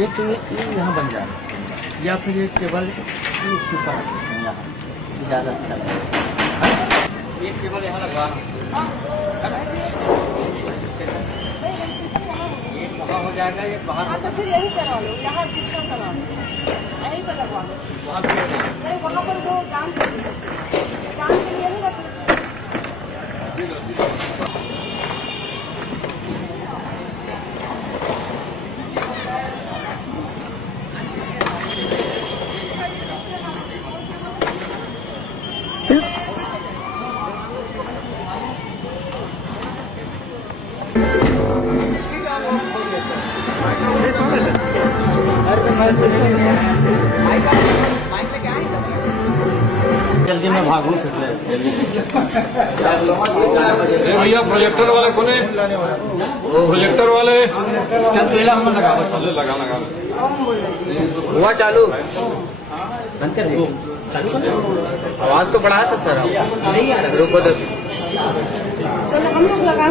एक यहाँ बन जाए या फिर ये केवल इसके ऊपर यहाँ ज़्यादा अच्छा लगेगा। एक केवल यहाँ लगवाना, एक वहाँ हो जाएगा, एक बाहर। हाँ तो फिर यही करा लो, यहाँ दूसरा करा लो, यहीं पर लगवा लो। वहाँ पर दो काम के लिए नहीं रखना। जल्दी में भागू भैया प्रोजेक्टर वाले कौन है? प्रोजेक्टर वाले हम लगा हुआ चालू। बंद कर दो। आवाज तो बढ़ाया था सर, नहीं यार रुको तो। चलो हम लोग लगा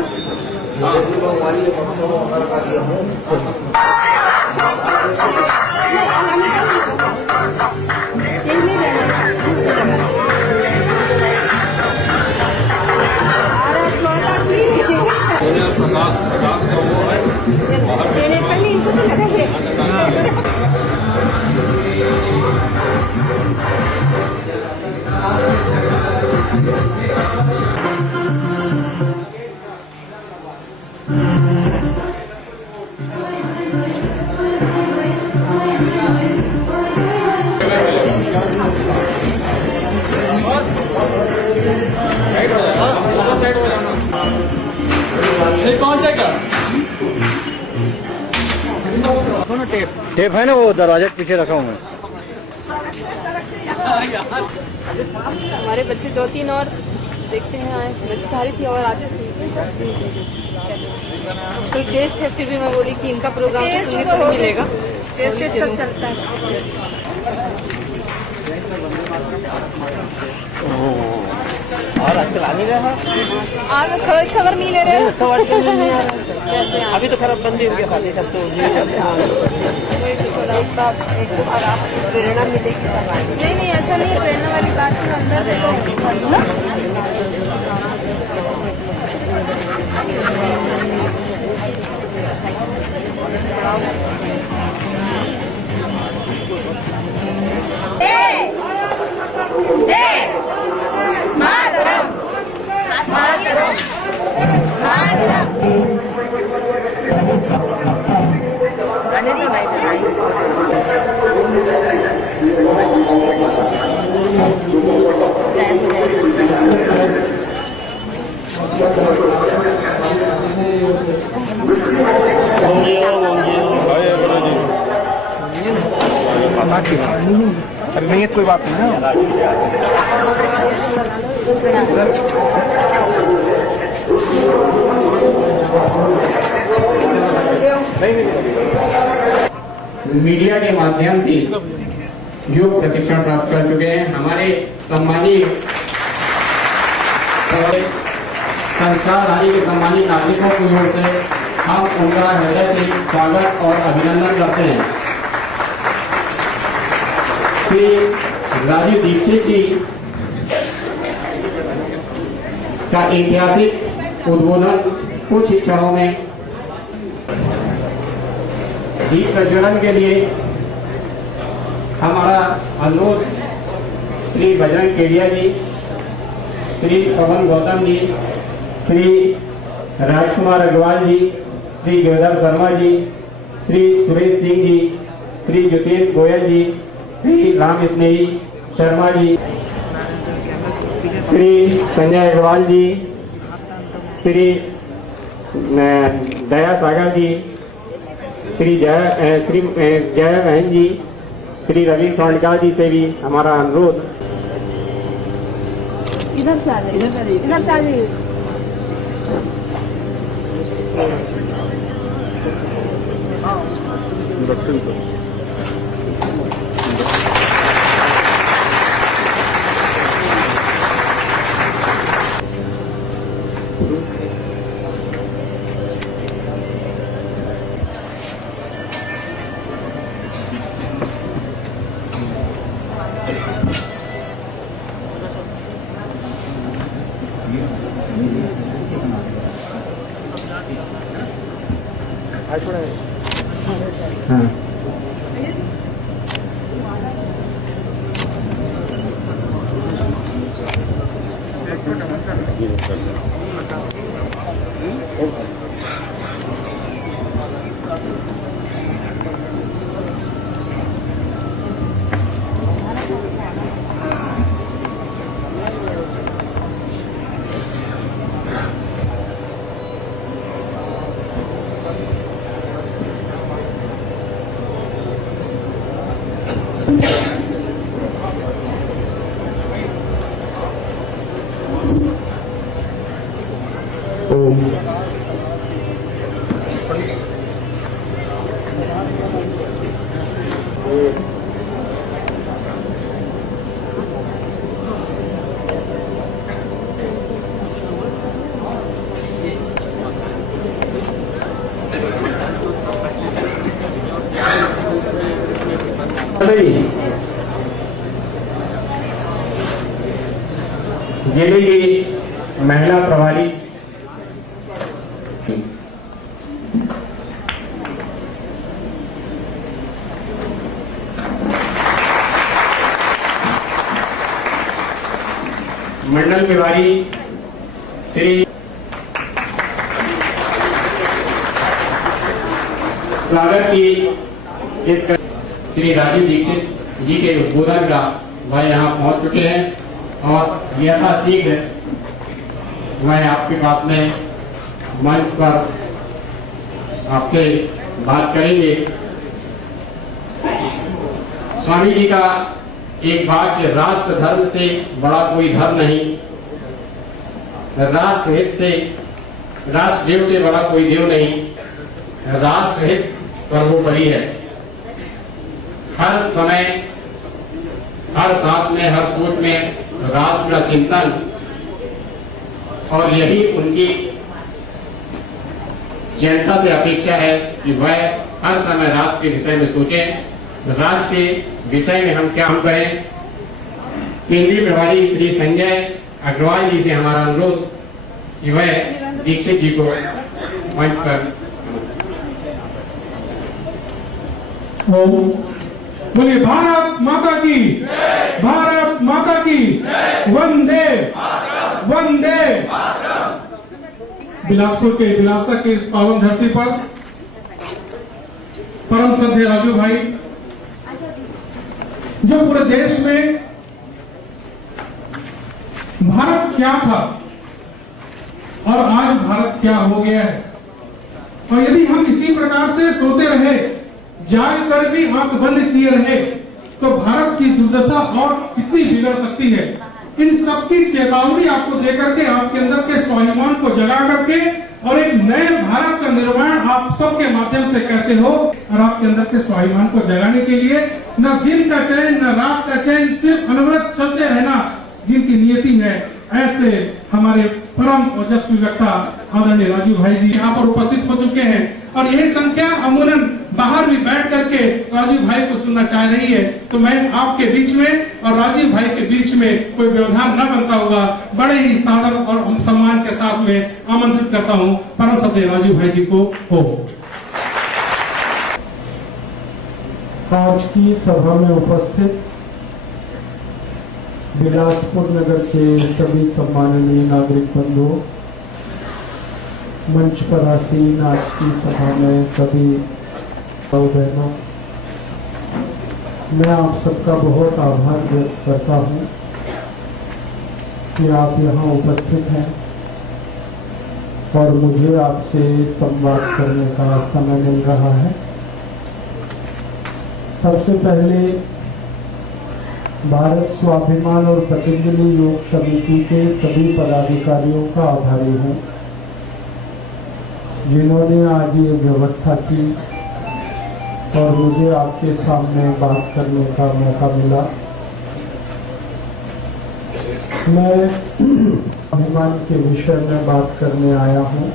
प्रकाश का वो है इनको तो लगा है। टेप है ना, वो दरवाजे के पीछे रखा हूँ मैं। हमारे बच्चे 2-3 और देखते हैं आए, बच्चे सारी थी और आते कोई गेस्ट है, फिर भी मैं बोली कि इनका प्रोग्राम तो सुनने को नहीं मिलेगा। गेस्ट सब चलता है। और आजकल आ नहीं रहा, आप खोज खबर नहीं ले रहे हो। अभी तो खराब बंदी हो गया खाली सब तो एक दो बार आप प्रेरणा मिलेगी। नहीं ऐसा नहीं है, प्रेरणा वाली बात तो अंदर से अरे नहीं है, कोई बात नहीं ना। मीडिया के माध्यम से जो प्रशिक्षण प्राप्त कर चुके हैं हमारे सम्मानित संस्कारधारी के सम्मानित नागरिकों की ओर से हम उनका हृदय से स्वागत और अभिनंदन करते हैं। श्री राजीव दीक्षित जी का ऐतिहासिक उद्बोधन कुछ ही क्षणों में दीप प्रज्वलन के लिए हमारा अनुरोध श्री बजरंग केडिया जी, श्री पवन गौतम जी, श्री राजकुमार अग्रवाल जी, श्री गिरधर शर्मा जी, श्री सुरेश सिंह जी, श्री ज्योतिष गोयल जी, श्री राम स्नेही शर्मा जी, श्री संजय अग्रवाल जी, श्री दया सागर जी, श्री जय बहन जी, श्री रवि स्वर्णिका जी से भी हमारा अनुरोध। इधर से आ जाइए, इधर से आ जाइए। हाँ। जिले की महिला प्रभारी मंडल प्रभारी श्री स्वागत की इस श्री राजीव दीक्षित जी के उद्बोधन का वह यहाँ पहुंच चुके हैं और यथाशीघ्र वह आपके पास में मंच पर आपसे बात करेंगे। स्वामी जी का एक वाक्य, राष्ट्र धर्म से बड़ा कोई धर्म नहीं, राष्ट्र हित से, राष्ट्र देव से बड़ा कोई देव नहीं, राष्ट्र हित सर्वोपरि है। हर समय, हर सांस में, हर सोच में राष्ट्र का चिंतन, और यही उनकी जनता से अपेक्षा है कि वह हर समय राष्ट्र के विषय में सोचें। राष्ट्र के विषय में हम क्या करें। केंद्रीय प्रभारी श्री संजय अग्रवाल जी से हमारा अनुरोध कि वह दीक्षित जी को मंच पर। बोलिए भारत माता की, भारत माता की, वंदे वंदे। बिलासपुर के बिलासा के इस पावन धरती पर परम श्रद्धेय राजू भाई, जो पूरे देश में भारत क्या था और आज भारत क्या हो गया है, और यदि हम इसी प्रकार से सोते रहे, जाग कर भी आंख बंद किए रहे, तो भारत की दुर्दशा और कितनी बिगड़ सकती है। इन सबकी चेतावनी आपको देकर के, आपके अंदर के स्वाभिमान को जगा करके, और एक नए भारत का निर्माण आप सबके माध्यम से कैसे हो, और आपके अंदर के स्वाभिमान को जगाने के लिए न दिन का चैन न रात का चैन, सिर्फ अनवरत चलते रहना जिनकी नियति है, ऐसे हमारे परम ओजस्वी वक्ता आदरणीय राजू भाई जी यहाँ पर उपस्थित हो चुके हैं। और यही संख्या अमूमन बाहर भी बैठ करके राजीव भाई को सुनना चाह रही है। तो मैं आपके बीच में और राजीव भाई के बीच में कोई व्यवधान न बनता होगा, बड़े ही सादर और सम्मान के साथ में आमंत्रित करता हूँ परम श्रद्धेय राजीव भाई जी को। हो आज की सभा में उपस्थित बिलासपुर नगर के सभी सम्माननीय नागरिक बंधुओं, मंच पर आसीन आज की सभा में सभी बहनों, मैं आप सबका बहुत आभार व्यक्त करता हूं कि आप यहां उपस्थित हैं। और मुझे आपसे संवाद करने का समय मिल रहा है। सबसे पहले भारत स्वाभिमान और पतंजलि योग समिति के सभी पदाधिकारियों का आभारी हूँ, जिन्होंने आज ये व्यवस्था की और मुझे आपके सामने बात करने का मौका मिला। मैं अभिमान के विषय में बात करने आया हूँ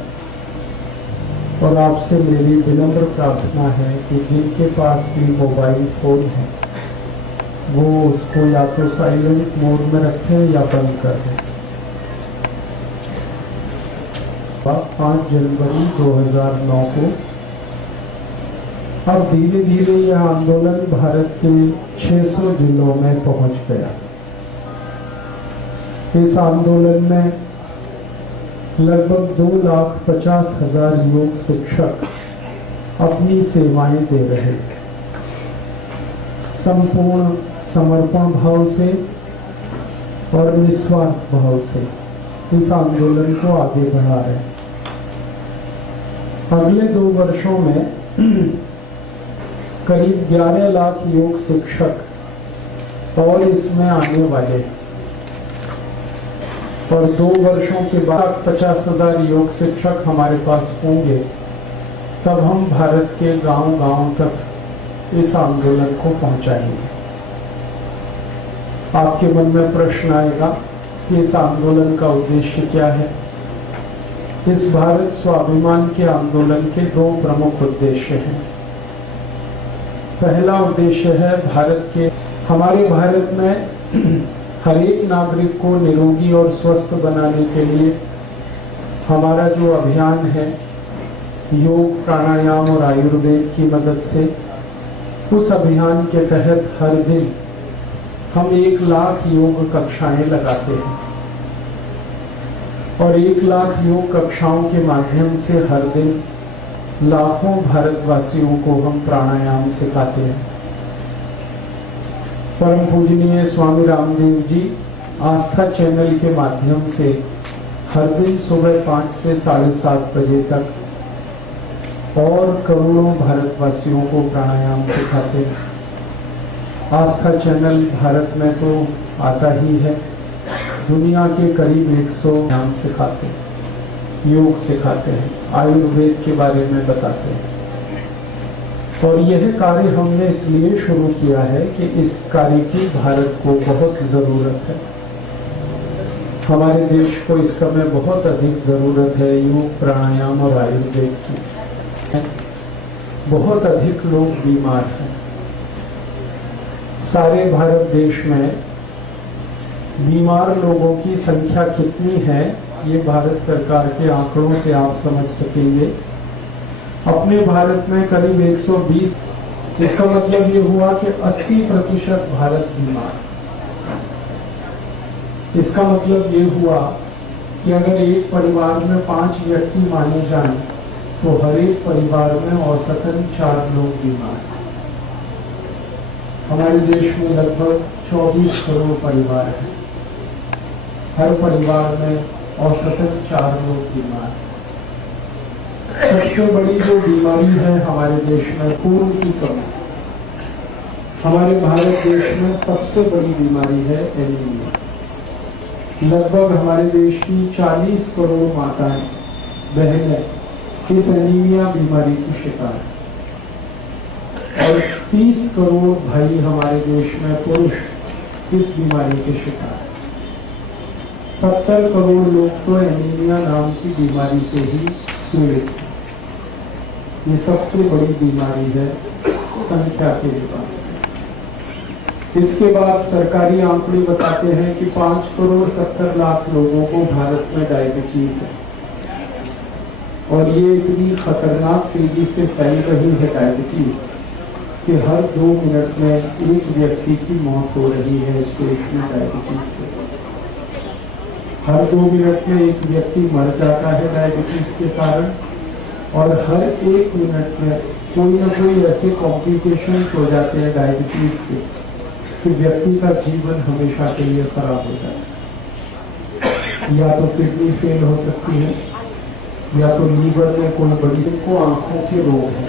और आपसे मेरी विनम्र प्रार्थना है कि जिनके पास भी मोबाइल फोन है वो उसको या तो साइलेंट मोड में रखें या बंद कर दें। 5 जनवरी 2009 को अब धीरे धीरे यह आंदोलन भारत के 600 जिलों में पहुंच गया। इस आंदोलन में लगभग 2,50,000 योग शिक्षक अपनी सेवाएं दे रहे थे। संपूर्ण समर्पण भाव से और निस्वार्थ भाव से इस आंदोलन को आगे बढ़ा रहे। अगले 2 वर्षों में करीब 11 लाख योग शिक्षक और इसमें आने वाले और 2 वर्षों के बाद 50,000 योग शिक्षक हमारे पास होंगे। तब हम भारत के गांव-गांव तक इस आंदोलन को पहुंचाएंगे। आपके मन में प्रश्न आएगा कि इस आंदोलन का उद्देश्य क्या है। इस भारत स्वाभिमान के आंदोलन के 2 प्रमुख उद्देश्य हैं। पहला उद्देश्य है हमारे भारत में हर एक नागरिक को निरोगी और स्वस्थ बनाने के लिए हमारा जो अभियान है योग, प्राणायाम और आयुर्वेद की मदद से, उस अभियान के तहत हर दिन हम 1 लाख योग कक्षाएं लगाते हैं और 1 लाख योग कक्षाओं के माध्यम से हर दिन लाखों भारतवासियों को हम प्राणायाम सिखाते हैं। परम पूजनीय स्वामी रामदेव जी आस्था चैनल के माध्यम से हर दिन सुबह 5 से 7:30 बजे तक और करोड़ों भारतवासियों को प्राणायाम सिखाते हैं। आस्था चैनल भारत में तो आता ही है, दुनिया के करीब 100 ध्यान सिखाते हैं, योग सिखाते हैं, आयुर्वेद के बारे में बताते हैं। और यह कार्य हमने इसलिए शुरू किया है कि इस कार्य की भारत को बहुत जरूरत है। हमारे देश को इस समय बहुत अधिक जरूरत है योग, प्राणायाम और आयुर्वेद की। बहुत अधिक लोग बीमार हैं। सारे भारत देश में बीमार लोगों की संख्या कितनी है ये भारत सरकार के आंकड़ों से आप समझ सकेंगे। अपने भारत में करीब 120, इसका मतलब ये हुआ कि 80% भारत बीमार। इसका मतलब ये हुआ कि अगर एक परिवार में 5 व्यक्ति माने जाएं तो हर एक परिवार में औसतन 4 लोग बीमार। हमारे देश में लगभग 24 करोड़ परिवार हैं। हर परिवार में औसतन 4 लोग बीमार। सबसे बड़ी जो बीमारी है हमारे देश में खून की कमी। हमारे भारत देश में सबसे बड़ी बीमारी है एनीमिया। लगभग हमारे देश की 40 करोड़ माताएं, बहनें इस एनीमिया बीमारी की शिकार है और 30 करोड़ भाई हमारे देश में पुरुष इस बीमारी के शिकार है। 70 करोड़ लोग तो एनीमिया नाम की बीमारी से ही पीड़ित हैं। ये सबसे बड़ी बीमारी है संख्या के हिसाब से। इसके बाद सरकारी आंकड़े बताते हैं कि 5 करोड़ 70 लाख लोगों को भारत में डायबिटीज है और ये इतनी खतरनाक तेजी से फैल रही है डायबिटीज कि हर 2 मिनट में एक व्यक्ति की मौत हो रही है इस देश में डायबिटीज से। हर 2 मिनट में एक व्यक्ति मर जाता है डायबिटीज के कारण और हर 1 मिनट में कोई ना कोई ऐसे कॉम्प्लिकेशंस हो जाते हैं डायबिटीज के कि व्यक्ति का जीवन हमेशा के लिए खराब हो जाता है। या तो किडनी फेल हो सकती है, या तो लीवर में कोई बड़ी को आंखों के रोग है।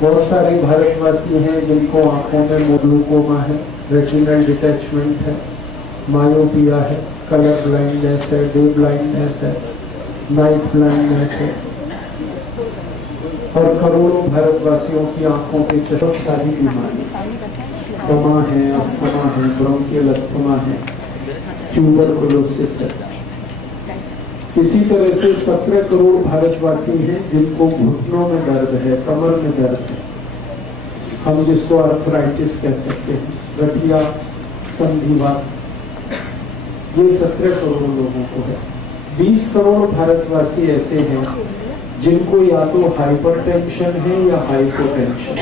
बहुत सारे भारतवासी हैं जिनको आंखों में ग्लूकोमा है, रेटिनल डिटैचमेंट है, मायोपिया है, कलर ब्लाइंडनेस है, डे ब्लाइंडनेस है, नाइट ब्लाइंडनेस है, और करोड़ों भारतवासियों की आंखों पे बहुत सारी बीमारी, दमा है, अस्थमा है, ब्रोंकियल अस्थमा है, ट्यूबरकुलोसिस है। इसी तरह से 17 करोड़ भारतवासी हैं जिनको घुटनों में दर्द है, कमर में दर्द है, हम जिसको आर्थराइटिस कह सकते हैं, गठिया, संधिवात, ये 17 करोड़ लोगों को है। 20 करोड़ भारतवासी ऐसे हैं जिनको या तो हाइपरटेंशन है या हाइपोटेंशन,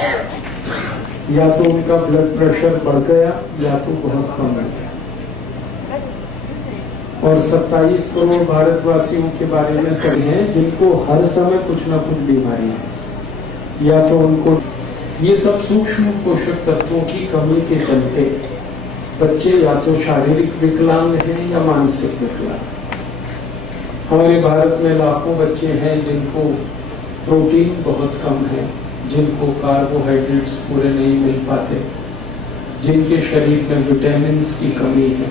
या तो उनका ब्लड प्रेशर बढ़ गया या तो बहुत कम है। और 27 करोड़ भारतवासियों के बारे में सब हैं जिनको हर समय कुछ ना कुछ बीमारी है, या तो उनको ये सब सूक्ष्म पोषक तत्वों की कमी के चलते बच्चे या तो शारीरिक विकलांग हैं या मानसिक विकलांग। हमारे भारत में लाखों बच्चे हैं जिनको प्रोटीन बहुत कम है, जिनको कार्बोहाइड्रेट्स पूरे नहीं मिल पाते, जिनके शरीर में विटामिन की कमी है,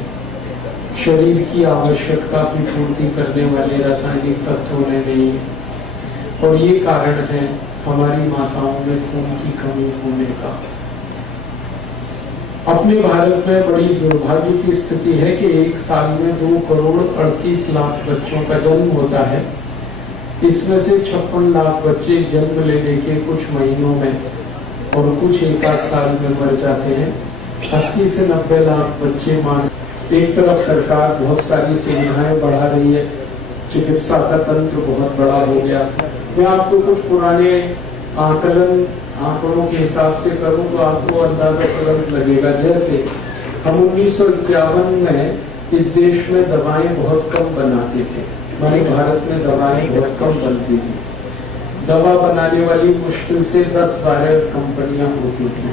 शरीर की आवश्यकता की पूर्ति करने वाले रासायनिक तत्व नहीं है। और ये कारण है हमारी माताओं में खून की कमी होने का। अपने भारत में बड़ी दुर्भाग्य की स्थिति है कि एक साल में 2 करोड़ 38 लाख बच्चों का जन्म होता है। इसमें से 56 लाख बच्चे जन्म लेने के कुछ महीनों में और कुछ 1 साल में मर जाते हैं। 80 से 90 लाख बच्चे एक तरफ सरकार बहुत सारी सुविधाएं बढ़ा रही है, चिकित्सा का तंत्र बहुत बड़ा हो गया। मैं आपको कुछ पुराने आंकड़ों के हिसाब से करूं तो आपको अंदाजा तुरंत लगेगा। जैसे हम 1951 में इस देश में दवाएं बहुत कम बनाते थे, हमारे भारत में दवाएं बहुत कम बनती थी। दवा बनाने वाली मुश्किल से 10-12 कंपनियां होती थी।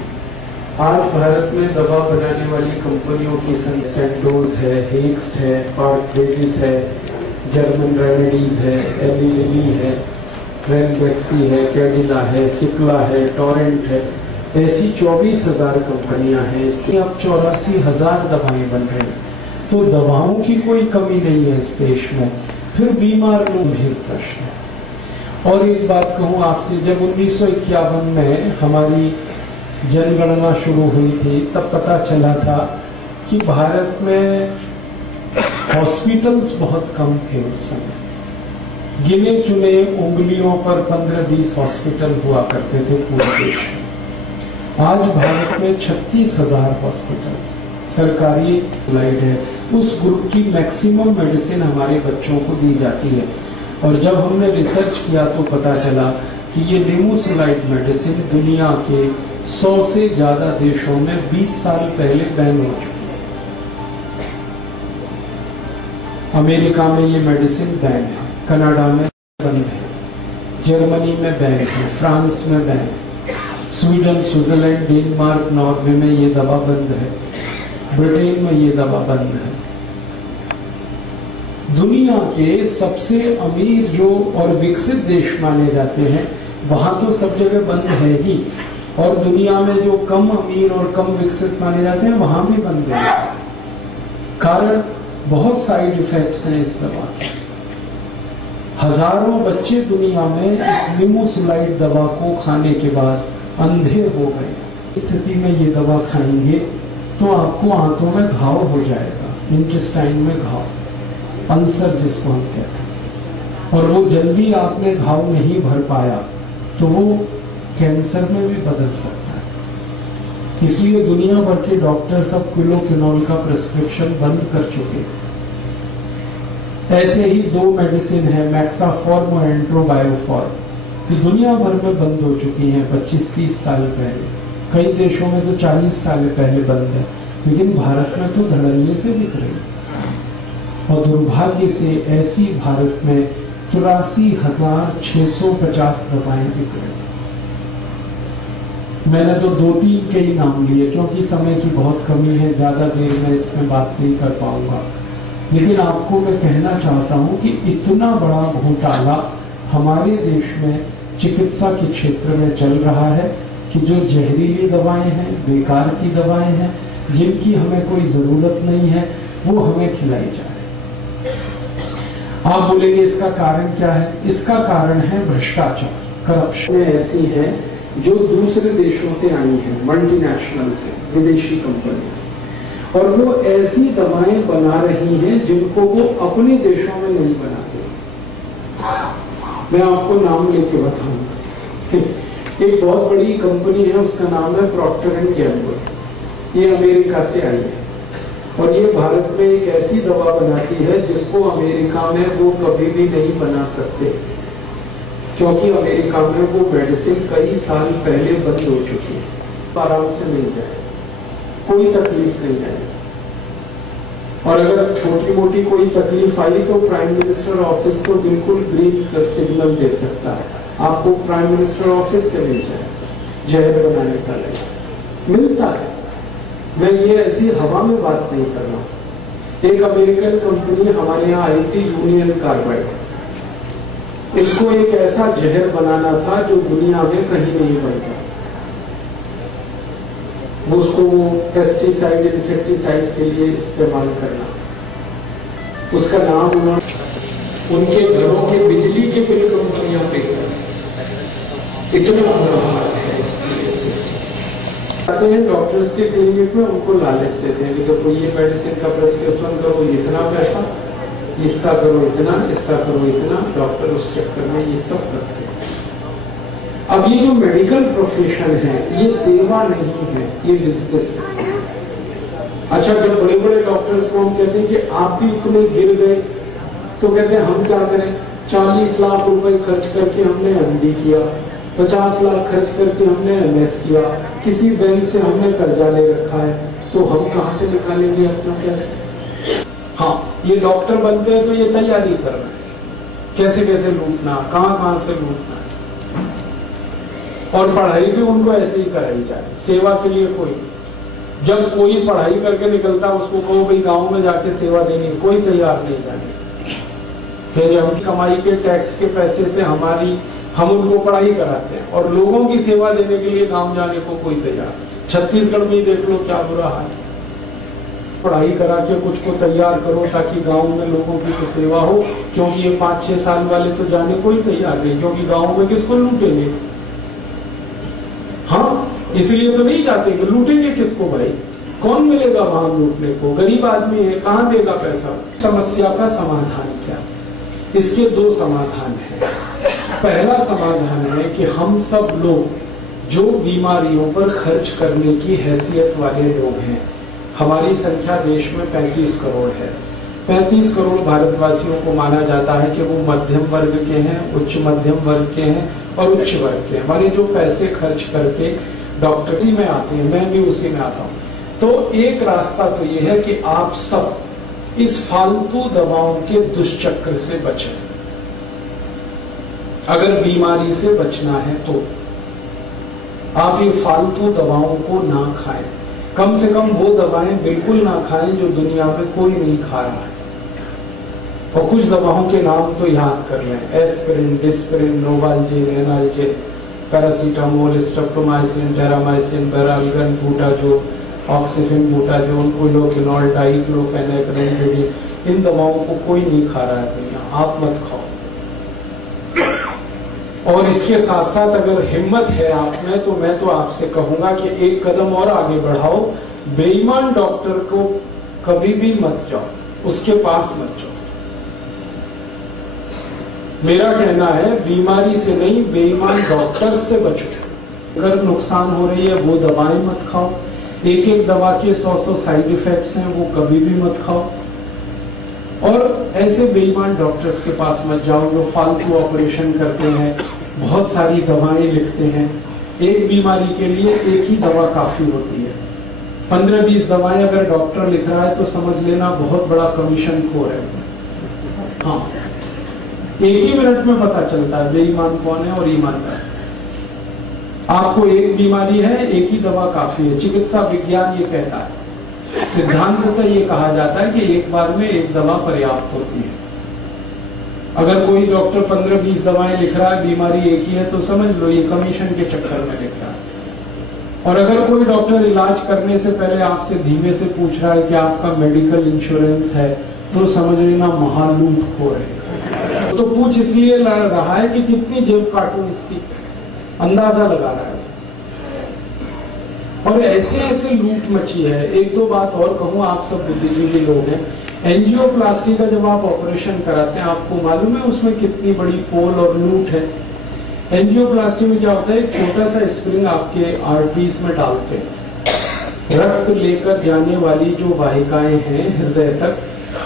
आज भारत में दवा बनाने वाली कंपनियों की संख्या सेंडोज है, हेक्स्ट है, पार्थेजिस है, जर्मन रेमेडीज है, एली लिली है, रेनबेक्सी है, कैडिला है, सिक्ला है, टोरेंट है, ऐसी 24,000 कंपनियां हैं। इसकी अब 84,000 दवाएं बन रही हैं। तो दवाओं की कोई कमी नहीं है इस देश में। फिर बीमार गंभीर प्रश्न है। और एक बात कहूँ आपसे, जब 1951 में हमारी जनगणना शुरू हुई थी तब पता चला था कि भारत में हॉस्पिटल्स बहुत कम थे उस समय। गिने चुने उंगलियों पर 15-20 हॉस्पिटल हुआ करते थे पूरे देश में। आज भारत में 36,000 हॉस्पिटल्स सरकारी स्लाइड है। उस ग्रुप की मैक्सिमम मेडिसिन हमारे बच्चों को दी जाती है। और जब हमने रिसर्च किया तो पता चला कि ये लिमोसुलाइड मेडिसिन दुनिया के 100 से ज्यादा देशों में 20 साल पहले बैन हो चुकी है। अमेरिका में ये मेडिसिन बैन है, कनाडा में बंद है, जर्मनी में बैन है, फ्रांस में बैन है, स्वीडन, स्विट्जरलैंड, डेनमार्क, नॉर्वे में ये दवा बंद है, ब्रिटेन में ये दवा बंद है। दुनिया के सबसे अमीर जो और विकसित देश माने जाते हैं वहां तो सब जगह बंद है ही, और दुनिया में जो कम अमीर और कम विकसित माने जाते हैं वहां भी बंद है। कारण बहुत साइड इफेक्ट्स हैं इस दवा के। हजारों बच्चे दुनिया में इस लिमोसुलाइड दवा को खाने के बाद अंधे हो गए। स्थिति में ये दवा खाएंगे तो आपको आंतों में घाव हो जाएगा, इंटेस्टाइन में घाव, अल्सर जिसको हम कहते हैं। और वो जल्दी आपने घाव नहीं भर पाया तो वो कैंसर में भी बदल सकता है। इसलिए दुनिया भर के डॉक्टर सब क्विलोक्विनोल का प्रिस्क्रिप्शन बंद कर चुके हैं। ऐसे ही 2 मेडिसिन है, मैक्साफॉर्म और एंट्रोबायोफॉर्म, कि दुनिया भर में बंद हो चुकी हैं 25-30 साल पहले। कई देशों में तो 40 साल पहले बंद है, लेकिन भारत में तो धड़ल्ले से बिक रही। और दुर्भाग्य से ऐसी भारत में 83,650 दवाएं बिक रही। मैंने तो 2-3 के ही नाम लिए क्योंकि समय की बहुत कमी है, ज्यादा देर में इसमें बात नहीं कर पाऊंगा। लेकिन आपको मैं कहना चाहता हूं कि इतना बड़ा घोटाला हमारे देश में चिकित्सा के क्षेत्र में चल रहा है कि जो जहरीली दवाएं हैं, बेकार की दवाएं हैं, जिनकी हमें कोई जरूरत नहीं है, वो हमें खिलाई जा रही है। आप बोलेंगे इसका कारण क्या है? इसका कारण है भ्रष्टाचार, करप्शन। ऐसी है जो दूसरे देशों से आई है, मल्टीनेशनल से, विदेशी कंपनियां, और वो ऐसी दवाएं बना रही हैं जिनको वो अपने देशों में नहीं बनाते। मैं आपको नाम लेके बताऊंगा। एक बहुत बड़ी कंपनी है, उसका नाम है प्रॉक्टर एंड गैम्बल। ये अमेरिका से आई है और ये भारत में एक ऐसी दवा बनाती है जिसको अमेरिका में वो कभी भी नहीं बना सकते, क्योंकि अमेरिका में वो मेडिसिन कई साल पहले बंद हो चुकी है। आराम से मिल जाए, कोई तकलीफ नहीं है। और अगर छोटी मोटी कोई तकलीफ आई तो प्राइम मिनिस्टर ऑफिस को बिल्कुल ग्रीन सिग्नल दे सकता है, आपको प्राइम मिनिस्टर ऑफिस से मिल जाए जहर बनाने का लाइसेंस मिलता है। मैं ये ऐसी हवा में बात नहीं कर रहा हूं। एक अमेरिकन कंपनी हमारे यहाँ आई थी, यूनियन कार्बाइड। इसको एक ऐसा जहर बनाना था जो दुनिया में कहीं नहीं बनता। उसको पेस्टिसाइड, इंसेक्टिसाइड के लिए इस्तेमाल करना। उसका नाम उनके घरों के बिजली के बिल कंपनियां पे इतना बुरा हाल है। आते हैं डॉक्टर्स के क्लिनिक में, उनको लालच देते हैं कि देखो ये मेडिसिन का प्रेस्क्रिप्शन करो इतना पैसा, इसका करो इतना, इसका करो इतना। डॉक्टर उस चक्कर में ये सब करते हैं। अब ये जो मेडिकल प्रोफेशन है ये सेवा नहीं है, ये बिजनेस है। अच्छा, जब बड़े बड़े डॉक्टर्स को हम कहते हैं कि आप भी इतने गिर गए, तो कहते हैं हम क्या करें, 40 लाख रुपए खर्च करके हमने MD किया, 50 लाख खर्च करके हमने MS किया, किसी बैंक से हमने कर्जा ले रखा है, तो हम कहां से निकालेंगे अपना पैसा? हाँ, ये डॉक्टर बनते हैं तो ये तैयारी कर रहे हैं कैसे कैसे लूटना, कहां से लूटना, और पढ़ाई भी उनको ऐसे ही कराई जाए, सेवा के लिए कोई। जब कोई पढ़ाई करके निकलता उसको कहो भाई गांव में जाके सेवा देनी, कोई तैयार नहीं जाने। फिर हम कमाई के टैक्स के पैसे से हम उनको पढ़ाई कराते हैं और लोगों की सेवा देने के लिए गांव जाने को कोई तैयार नहीं। छत्तीसगढ़ में ही देख लो क्या बुरा हाल है। पढ़ाई करा के कुछ को तैयार करो ताकि गांव में लोगों की तो सेवा हो, क्योंकि ये 5-6 साल वाले तो जाने को ही तैयार नहीं, क्योंकि गांव में किसको लूटेंगे। हाँ, इसलिए तो नहीं जाते कि लूटेंगे किसको भाई, कौन मिलेगा वहां लूटने को, गरीब आदमी है, कहां देगा पैसा। समस्या का समाधान क्या? इसके 2 समाधान है। पहला समाधान है कि हम सब लोग जो बीमारियों पर खर्च करने की हैसियत वाले लोग हैं, हमारी संख्या देश में 35 करोड़ है। 35 करोड़ भारतवासियों को माना जाता है कि वो मध्यम वर्ग के हैं, उच्च मध्यम वर्ग के हैं और उच्च वर्ग के। हमारे जो पैसे खर्च करके डॉक्टरी में आते हैं, मैं भी उसी में आता हूँ। तो एक रास्ता तो ये है कि आप सब इस फालतू दवाओं के दुष्चक्र से बचें। अगर बीमारी से बचना है तो आप ये फालतू दवाओं को ना खाएं। कम से कम वो दवाएं बिल्कुल ना खाएं जो दुनिया में कोई नहीं खा रहा है। और कुछ दवाओं के नाम तो याद कर लें, aspirin, disprin, novalgin, analgin, paracetamol, streptomycin, terramycin, baralgan, butazol, oxyfen, butazol, chloroquinol, diclofenac, इन दवाओं को कोई नहीं खा रहा है दुनिया, आप मत खाओ। और इसके साथ साथ अगर हिम्मत है आप में तो मैं तो आपसे कहूंगा कि एक कदम और आगे बढ़ाओ। बेईमान डॉक्टर को कभी भी मत जाओ, उसके पास मत जाओ। मेरा कहना है बीमारी से नहीं, बेईमान डॉक्टर से बचो। अगर नुकसान हो रही है वो दवाएं मत खाओ। एक दवा के 100 साइड इफेक्ट्स हैं, वो कभी भी मत खाओ। और ऐसे बेईमान डॉक्टर्स के पास मत जाओ जो फालतू ऑपरेशन करते हैं, बहुत सारी दवाएं लिखते हैं। एक बीमारी के लिए एक ही दवा काफी होती है। 15-20 दवाएं अगर डॉक्टर लिख रहा है तो समझ लेना बहुत बड़ा कमीशन खोर है। हाँ, एक ही मिनट में पता चलता है बेईमान कौन है और ईमानदार। आपको एक बीमारी है, एक ही दवा काफी है, चिकित्सा विज्ञान ये कहता है। सिद्धांततः ये कहा जाता है कि एक बार में एक दवा पर्याप्त होती है। अगर कोई डॉक्टर 15-20 दवाएं लिख रहा है, बीमारी एक ही है, तो समझ लो ये कमीशन के चक्कर में लिख रहा है। और अगर कोई डॉक्टर इलाज करने से पहले आपसे धीमे से पूछ रहा है कि आपका मेडिकल इंश्योरेंस है, तो समझ लेना महालूटखोर है। तो पूछ इसलिए रहा है कि कितनी जेब काटूं इसकी, अंदाजा लगा रहा है। और ऐसे ऐसे लूट मची है। एक दो बात और कहूं, आप सब बुद्धिजीवी लोग हैं, एंजियोप्लास्टी का जब आप ऑपरेशन कराते हैं, आपको मालूम है उसमें कितनी बड़ी पोल और लूट है। एंजियोप्लास्टी में क्या होता है, एक छोटा सा स्प्रिंग आपके आर्टरीज में डालते हैं। रक्त लेकर जाने वाली जो वाहिकाएं हैं हृदय तक,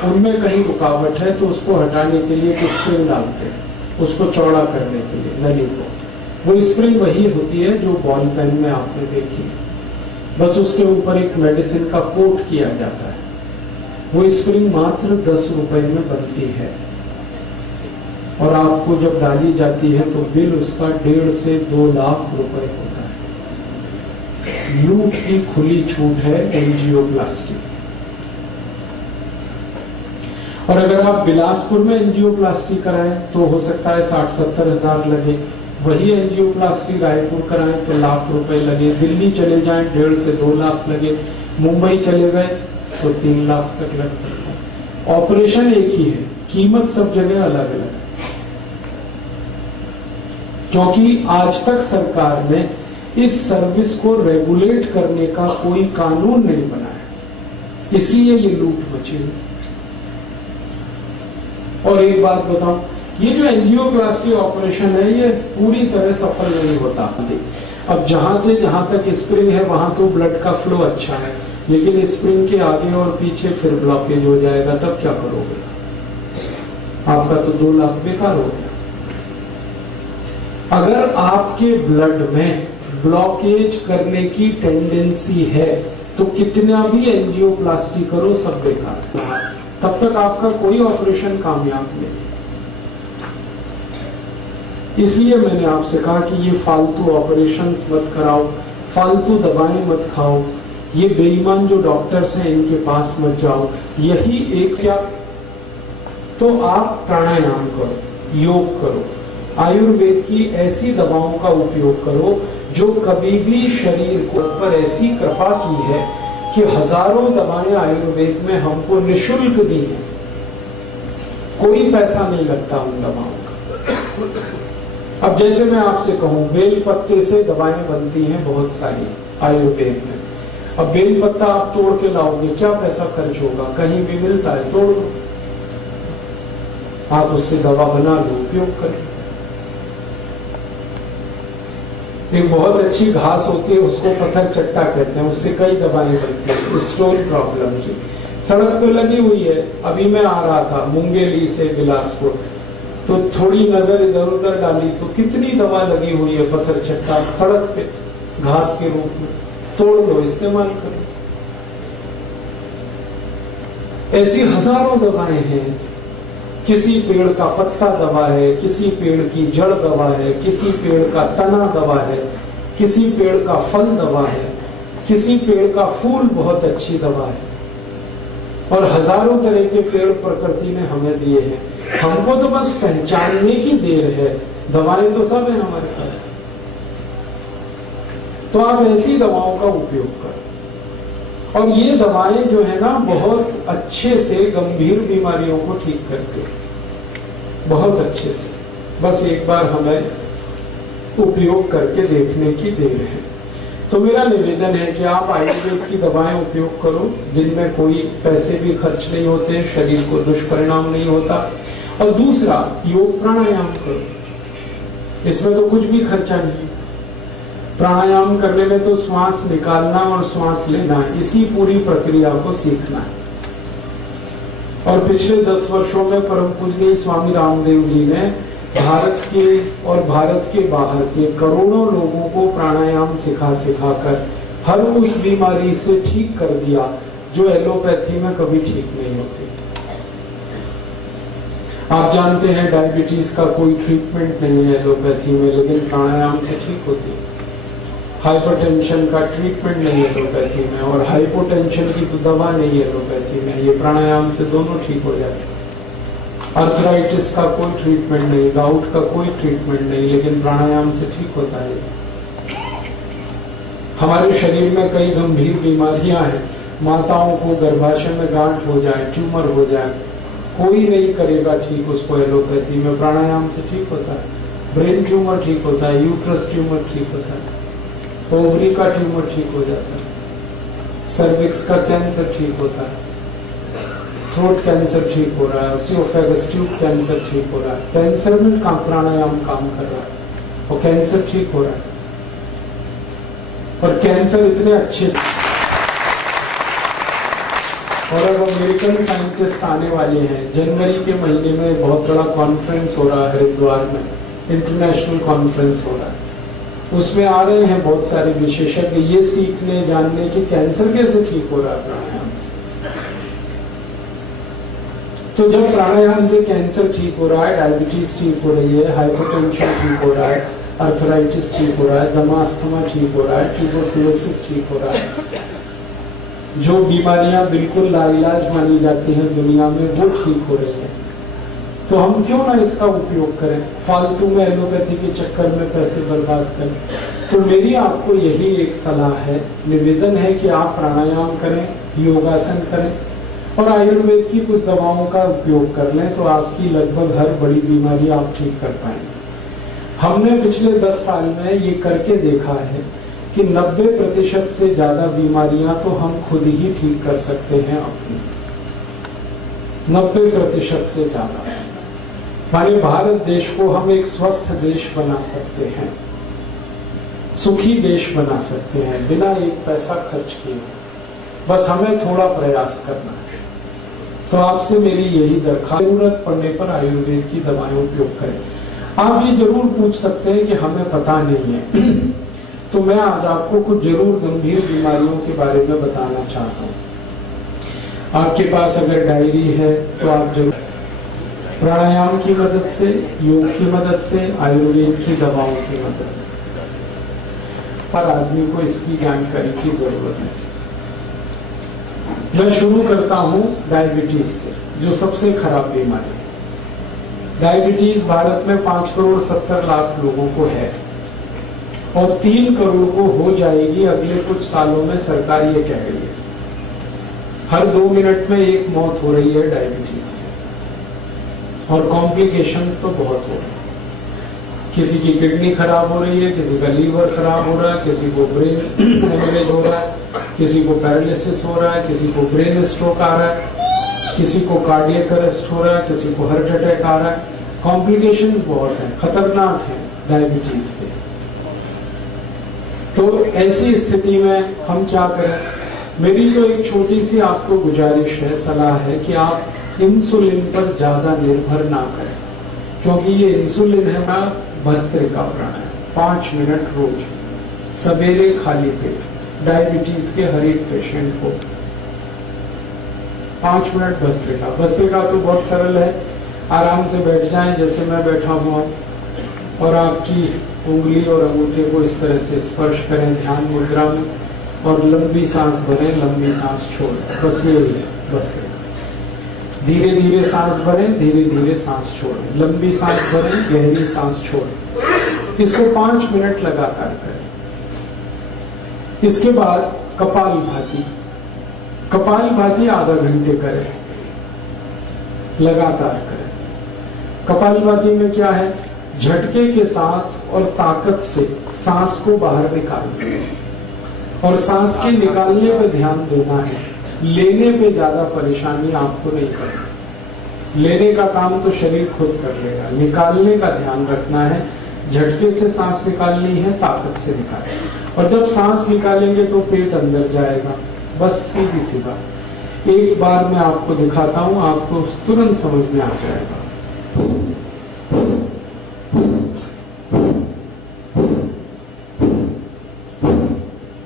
उनमें कहीं रुकावट है तो उसको हटाने के लिए एक स्प्रिंग डालते हैं, उसको चौड़ा करने के लिए नली को। वो स्प्रिंग वही होती है जो बॉल पेन में आपने देखी, बस उसके ऊपर एक मेडिसिन का कोट किया जाता है। वो स्प्रिंग मात्र 10 रुपए में बनती है और आपको जब डाली जाती है तो बिल उसका 1.5 से 2 लाख रुपए होता है। लूट की खुली छूट है एंजियोप्लास्टी। और अगर आप बिलासपुर में एंजियोप्लास्टी कराएं तो हो सकता है 60-70 हजार लगे। वही एंजियोप्लास्टी रायपुर कराएं तो लाख रुपए लगे। दिल्ली चले जाएं 1.5 से 2 लाख लगे। मुंबई चले गए तो 3 लाख तक लग सकता है। ऑपरेशन एक ही है, कीमत सब जगह अलग अलग है। क्योंकि आज तक सरकार ने इस सर्विस को रेगुलेट करने का कोई कानून नहीं बनाया, इसलिए ये लूट मची है। और एक बात बताऊं, ये जो एंजियोप्लास्टी ऑपरेशन है ये पूरी तरह सफल नहीं होता। अब जहां से जहां तक स्प्रिंग है वहां तो ब्लड का फ्लो अच्छा है, लेकिन स्प्रिंग के आगे और पीछे फिर ब्लॉकेज हो जाएगा, तब क्या करोगे? आपका तो 2 लाख बेकार हो गया। अगर आपके ब्लड में ब्लॉकेज करने की टेंडेंसी है तो कितना भी एंजियोप्लास्टी करो सब बेकार है, तब तक आपका कोई ऑपरेशन कामयाब नहीं। इसलिए मैंने आपसे कहा कि ये फालतू ऑपरेशंस मत कराओ, फालतू दवाएं मत खाओ, ये बेईमान जो डॉक्टर्स हैं इनके पास मत जाओ। यही एक क्या, तो आप प्राणायाम करो, योग करो, आयुर्वेद की ऐसी दवाओं का उपयोग करो जो कभी भी शरीर को पर ऐसी कृपा की है कि हजारों दवाएं आयुर्वेद में हमको निशुल्क दी है, कोई पैसा नहीं लगता उन दवाओं का। अब जैसे मैं आपसे कहूं, बेल पत्ते से दवाएं बनती हैं बहुत सारी आयुर्वेद में। अब बेल पत्ता आप तोड़ के लाओगे, क्या पैसा खर्च होगा? कहीं भी मिलता है, तोड़ लो, आप उससे दवा बना लो, उपयोग करें। एक बहुत अच्छी घास होती है, उसको पत्थर चट्टा कहते हैं, उससे कई दवाएं बनती हैं स्टोन प्रॉब्लम की। सड़क पे लगी हुई है। अभी मैं आ रहा था मुंगेली से बिलासपुर, तो थोड़ी नजर इधर उधर डाली तो कितनी दवा लगी हुई है पत्थर चट्टा सड़क पे घास के रूप में। तोड़ लो, इस्तेमाल करो। ऐसी हजारों दवाएं हैं। किसी पेड़ का पत्ता दवा है, किसी पेड़ की जड़ दवा है, किसी पेड़ का तना दवा है, किसी पेड़ का फल दवा है, किसी पेड़ का फूल बहुत अच्छी दवा है। और हजारों तरह के पेड़ प्रकृति ने हमें दिए हैं, हमको तो बस पहचानने की देर है। दवाएं तो सब है हमारे पास। तो आप ऐसी दवाओं का उपयोग करें। और ये दवाएं जो है ना बहुत अच्छे से गंभीर बीमारियों को ठीक करती है, बहुत अच्छे से। बस एक बार हमें उपयोग करके देखने की देर है। तो मेरा निवेदन है कि आप आयुर्वेद की दवाएं उपयोग करो, जिनमें कोई पैसे भी खर्च नहीं होते, शरीर को दुष्परिणाम नहीं होता। और दूसरा, योग प्राणायाम करो, इसमें तो कुछ भी खर्चा नहीं। प्राणायाम करने में तो श्वास निकालना और श्वास लेना, इसी पूरी प्रक्रिया को सीखना है। और पिछले 10 वर्षों में परम पूजनीय स्वामी रामदेव जी ने भारत के और भारत के बाहर के करोड़ों लोगों को प्राणायाम सिखा कर हर उस बीमारी से ठीक कर दिया जो एलोपैथी में कभी ठीक नहीं होती। आप जानते हैं डायबिटीज का कोई ट्रीटमेंट नहीं है एलोपैथी में, लेकिन प्राणायाम से ठीक होती है। हाइपरटेंशन का ट्रीटमेंट नहीं है एलोपैथी में, और हाइपोटेंशन की तो दवा नहीं है एलोपैथी में। ये प्राणायाम से दोनों ठीक हो जाते हैं। अर्थराइटिस का कोई ट्रीटमेंट नहीं, गाउट का कोई ट्रीटमेंट नहीं, लेकिन प्राणायाम से ठीक होता है। हमारे शरीर में कई गंभीर बीमारियां हैं। माताओं को गर्भाशय में गांठ हो जाए, ट्यूमर हो जाए, कोई नहीं करेगा ठीक उसको एलोपैथी में, प्राणायाम से ठीक होता है। ब्रेन ट्यूमर ठीक होता है, यूट्रस ट्यूमर ठीक होता है, ओवरी का ट्यूमर ठीक हो जाता है, सर्विक्स का कैंसर ठीक होता है, थ्रोट कैंसर ठीक हो रहा है, ओसियोफेगस ट्यूब कैंसर ठीक हो रहा है। कैंसर में प्राणायाम काम कर रहा है और कैंसर ठीक हो रहा है। और कैंसर इतने अच्छे से, और अब अमेरिकन साइंटिस्ट आने वाले हैं। जनवरी के महीने में बहुत बड़ा कॉन्फ्रेंस हो रहा है हरिद्वार में, इंटरनेशनल कॉन्फ्रेंस हो रहा है। उसमें आ रहे हैं बहुत सारे विशेषज्ञ ये सीखने जानने कि कैंसर कैसे ठीक हो रहा है प्राणायाम से। तो जब प्राणायाम से कैंसर ठीक हो रहा है, डायबिटीज ठीक हो रही है, हाइपरटेंशन ठीक हो रहा है, अर्थराइटिस ठीक हो रहा है, दमास्थमा ठीक हो रहा है, ट्यूबरकुलोसिस ठीक हो रहा है, जो बीमारियां बिल्कुल लाइलाज मानी जाती हैं दुनिया में वो ठीक हो रही है, तो हम क्यों ना इसका उपयोग करें, फालतू में एलोपैथी के चक्कर में पैसे बर्बाद करें। तो मेरी आपको यही एक सलाह है, निवेदन है कि आप प्राणायाम करें, योगासन करें और आयुर्वेद की कुछ दवाओं का उपयोग कर लें, तो आपकी लगभग हर बड़ी बीमारी आप ठीक कर पाएंगे। हमने पिछले 10 साल में ये करके देखा है कि 90% से ज्यादा बीमारियां तो हम खुद ही ठीक कर सकते हैं अपनी, 90% से ज्यादा। हमारे भारत देश को हम एक स्वस्थ देश बना सकते हैं, सुखी देश बना सकते हैं बिना एक पैसा खर्च किए, बस हमें थोड़ा प्रयास करना है। तो आपसे मेरी यही दरखास्त, जरूरत पड़ने पर आयुर्वेद की दवाएं उपयोग करें। आप ये जरूर पूछ सकते हैं कि हमें पता नहीं है तो मैं आज आपको कुछ जरूर गंभीर बीमारियों के बारे में बताना चाहता हूँ। आपके पास अगर डायरी है तो आप जरूर प्राणायाम की मदद से, योग की मदद से, आयुर्वेद की दवाओं की मदद से, पर आदमी को इसकी जानकारी की जरूरत है। मैं शुरू करता हूं डायबिटीज से, जो सबसे खराब बीमारी है। डायबिटीज भारत में 5,70,00,000 लोगों को है और 3 करोड़ को हो जाएगी अगले कुछ सालों में, सरकार ये कह रही है। हर 2 मिनट में एक मौत हो रही है डायबिटीज से, और कॉम्प्लिकेशंस तो बहुत हो रहे हैं। किसी की किडनी खराब हो रही है, किसी का लीवर खराब हो रहा है, किसी को ब्रेन हेमरेज हो रहा है, किसी को पैरालिसिस हो रहा है, किसी को ब्रेन स्ट्रोक आ रहा है, किसी को कार्डियक अरेस्ट हो रहा है, किसी को हार्ट अटैक आ रहा है। कॉम्प्लिकेशंस बहुत हैं, खतरनाक हैं डायबिटीज के। तो ऐसी स्थिति में हम क्या करें? मेरी तो एक छोटी सी आपको गुजारिश है, सलाह है कि आप इंसुलिन पर ज्यादा निर्भर ना करें, क्योंकि ये इंसुलिन है ना भस्त्रिका प्राणायाम, 5 मिनट रोज सवेरे खाली पेट, डायबिटीज के हर एक पेशेंट को 5 मिनट भस्त्रिका। भस्त्रिका तो बहुत सरल है, आराम से बैठ जाएं जैसे मैं बैठा हुआ, और आपकी उंगली और अंगूठे को इस तरह से स्पर्श करें ध्यान मुद्रा में, और लंबी सांस भरें, लंबी सांस छोड़ें, बस ये है भस्त्रिका। धीरे धीरे सांस भरें, धीरे धीरे सांस छोड़ें, लंबी सांस भरें, गहरी सांस छोड़ें। इसको 5 मिनट लगातार करें। इसके बाद कपालभाति, कपालभाति आधा घंटे करें, लगातार करें। कपालभाति में क्या है? झटके के साथ और ताकत से सांस को बाहर निकालना, और सांस के निकालने पे ध्यान देना है, लेने पे ज्यादा परेशानी आपको नहीं करनी। लेने का काम तो शरीर खुद कर लेगा, निकालने का ध्यान रखना है। झटके से सांस निकालनी है, ताकत से निकालनी, और जब सांस निकालेंगे तो पेट अंदर जाएगा, बस सीधी सी बात। एक बार मैं आपको दिखाता हूं, आपको तुरंत समझ में आ जाएगा।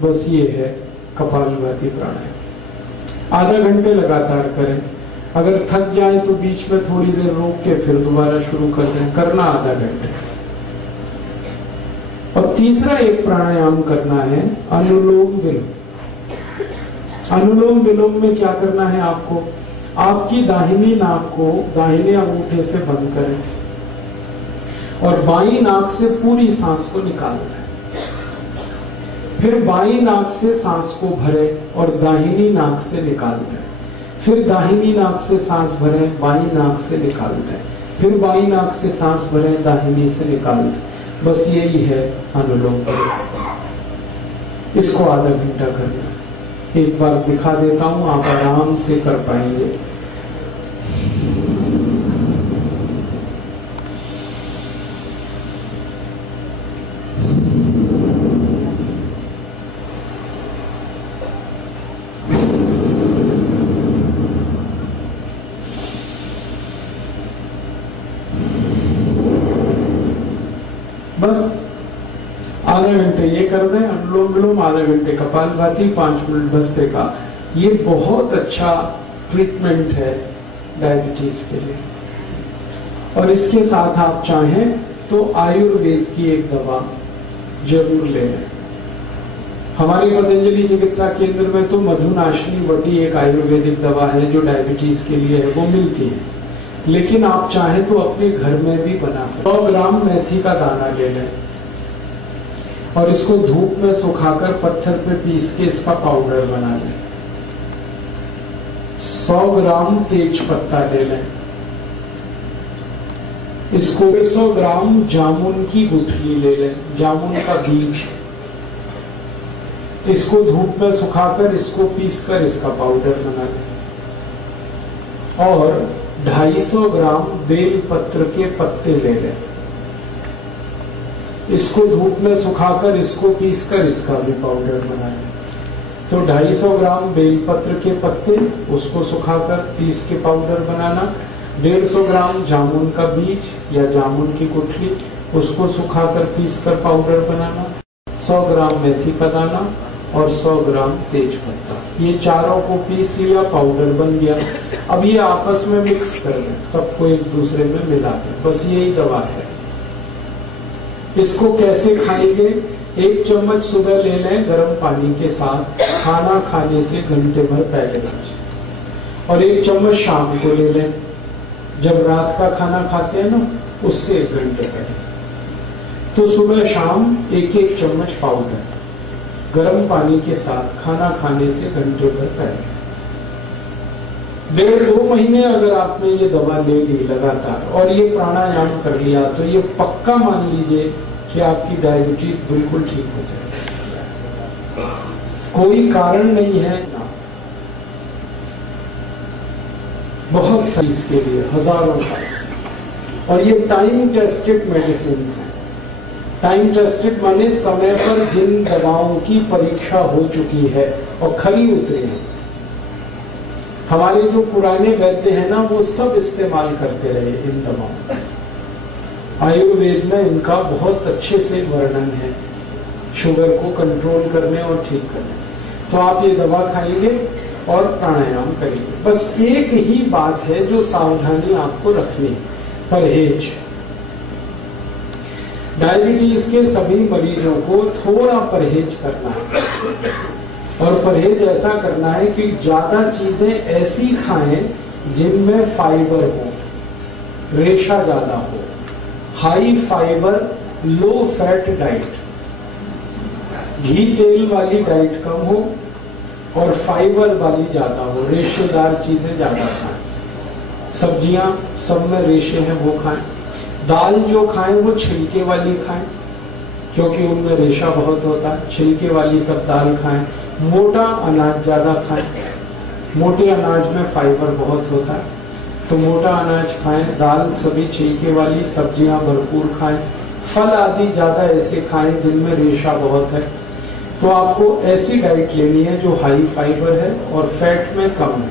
बस ये है कपालभाति प्राणायाम। आधा घंटे लगातार करें। अगर थक जाए तो बीच में थोड़ी देर रोक के फिर दोबारा शुरू कर दें, करना आधा घंटे। और तीसरा एक प्राणायाम करना है, अनुलोम विलोम। अनुलोम विलोम में क्या करना है आपको, आपकी दाहिनी नाक को दाहिने अंगूठे से बंद करें और बाईं नाक से पूरी सांस को निकालना है। फिर बाईं नाक से सांस को भरे और दाहिनी नाक से निकाल दें। फिर दाहिनी नाक से सांस भरे, बाईं नाक से निकाल दें। फिर बाईं नाक से सांस भरे, दाहिनी से निकाल दें। बस यही है अनुलोम विलोम। इसको आधा घंटा करना। एक बार दिखा देता हूं, आप आराम से कर पाएंगे। बस आधा घंटे ये कर दें अनुलोम विलोम, आधा घंटे कपालभाति, 5 मिनट भस्त्रिका। ये बहुत अच्छा ट्रीटमेंट है डायबिटीज के लिए। और इसके साथ आप चाहें तो आयुर्वेद की एक दवा जरूर ले लें। हमारे पतंजलि चिकित्सा केंद्र में तो मधुनाशिनी वटी एक आयुर्वेदिक दवा है जो डायबिटीज के लिए है, वो मिलती है। लेकिन आप चाहें तो अपने घर में भी बना सकते। 100 ग्राम मेथी का दाना ले लें और इसको धूप में सुखाकर पत्थर पे पीस के इसका पाउडर बना लें। 100 ग्राम तेज पत्ता ले लें। इसको 100 ग्राम जामुन की गुठली ले लें, जामुन का बीज। इसको धूप में सुखाकर इसको पीसकर इसका पाउडर बना लें। और 250 ग्राम बेल पत्र के पत्ते ले लें। इसको धूप में सुखाकर इसको पीसकर इसका भी पाउडर बना लें। तो 250 ग्राम बेल पत्र के पत्ते, उसको सुखाकर पीस के पाउडर बनाना। 150 ग्राम जामुन का बीज या जामुन की गुठली, उसको सुखाकर पीसकर पाउडर बनाना। 100 ग्राम मेथी का दाना और 100 ग्राम तेज पत्ता, ये चारों को पीस लिया, पाउडर बन गया। अब ये आपस में मिक्स कर लें, सबको एक दूसरे में मिला दें। बस यही दवा है। इसको कैसे खाएंगे, 1 चम्मच सुबह ले लें गर्म पानी के साथ, खाना खाने से घंटे भर पहले, और 1 चम्मच शाम को ले लें जब रात का खाना खाते हैं ना, उससे 1 घंटे पहले। तो सुबह शाम 1-1 चम्मच पाउडर गर्म पानी के साथ खाना खाने से घंटे भर पहले। 1.5-2 महीने अगर आपने ये दवा ले ली लगातार और ये प्राणायाम कर लिया, तो ये पक्का मान लीजिए कि आपकी डायबिटीज बिल्कुल ठीक हो जाएगी। कोई कारण नहीं है, बहुत सही इसके लिए हजारों साल। और ये टाइम टेस्टेड मेडिसिन है। टाइम टेस्टेड माने समय पर जिन दवाओं की परीक्षा हो चुकी है और खरी उतरी है। हमारे जो पुराने वैद्य हैं ना, वो सब इस्तेमाल करते रहे इन दवाओं। आयुर्वेद में इनका बहुत अच्छे से वर्णन है, शुगर को कंट्रोल करने और ठीक करने। तो आप ये दवा खाएंगे और प्राणायाम करेंगे। बस एक ही बात है जो सावधानी आपको रखनी है, परहेज। डायबिटीज के सभी मरीजों को थोड़ा परहेज करना है, और परहेज ऐसा करना है कि ज्यादा चीजें ऐसी खाएं जिनमें फाइबर हो, रेशा ज्यादा हो, high fibre low fat diet, घी तेल वाली डाइट कम हो और फाइबर वाली ज्यादा हो, रेशेदार चीजें ज्यादा खाएं। सब्जियां सब में रेशे हैं वो खाएं। दाल जो खाएं वो छिलके वाली खाएं, क्योंकि उनमें रेशा बहुत होता है। छिलके वाली सब दाल खाएं। मोटा अनाज ज्यादा खाएं, मोटे अनाज में फाइबर बहुत होता है, तो मोटा अनाज खाएं। दाल सभी छिलके वाली, सब्जियां भरपूर खाएं। फल आदि ज्यादा ऐसे खाएं जिनमें रेशा बहुत है। तो आपको ऐसी डाइट लेनी है जो हाई फाइबर है और फैट में कम है।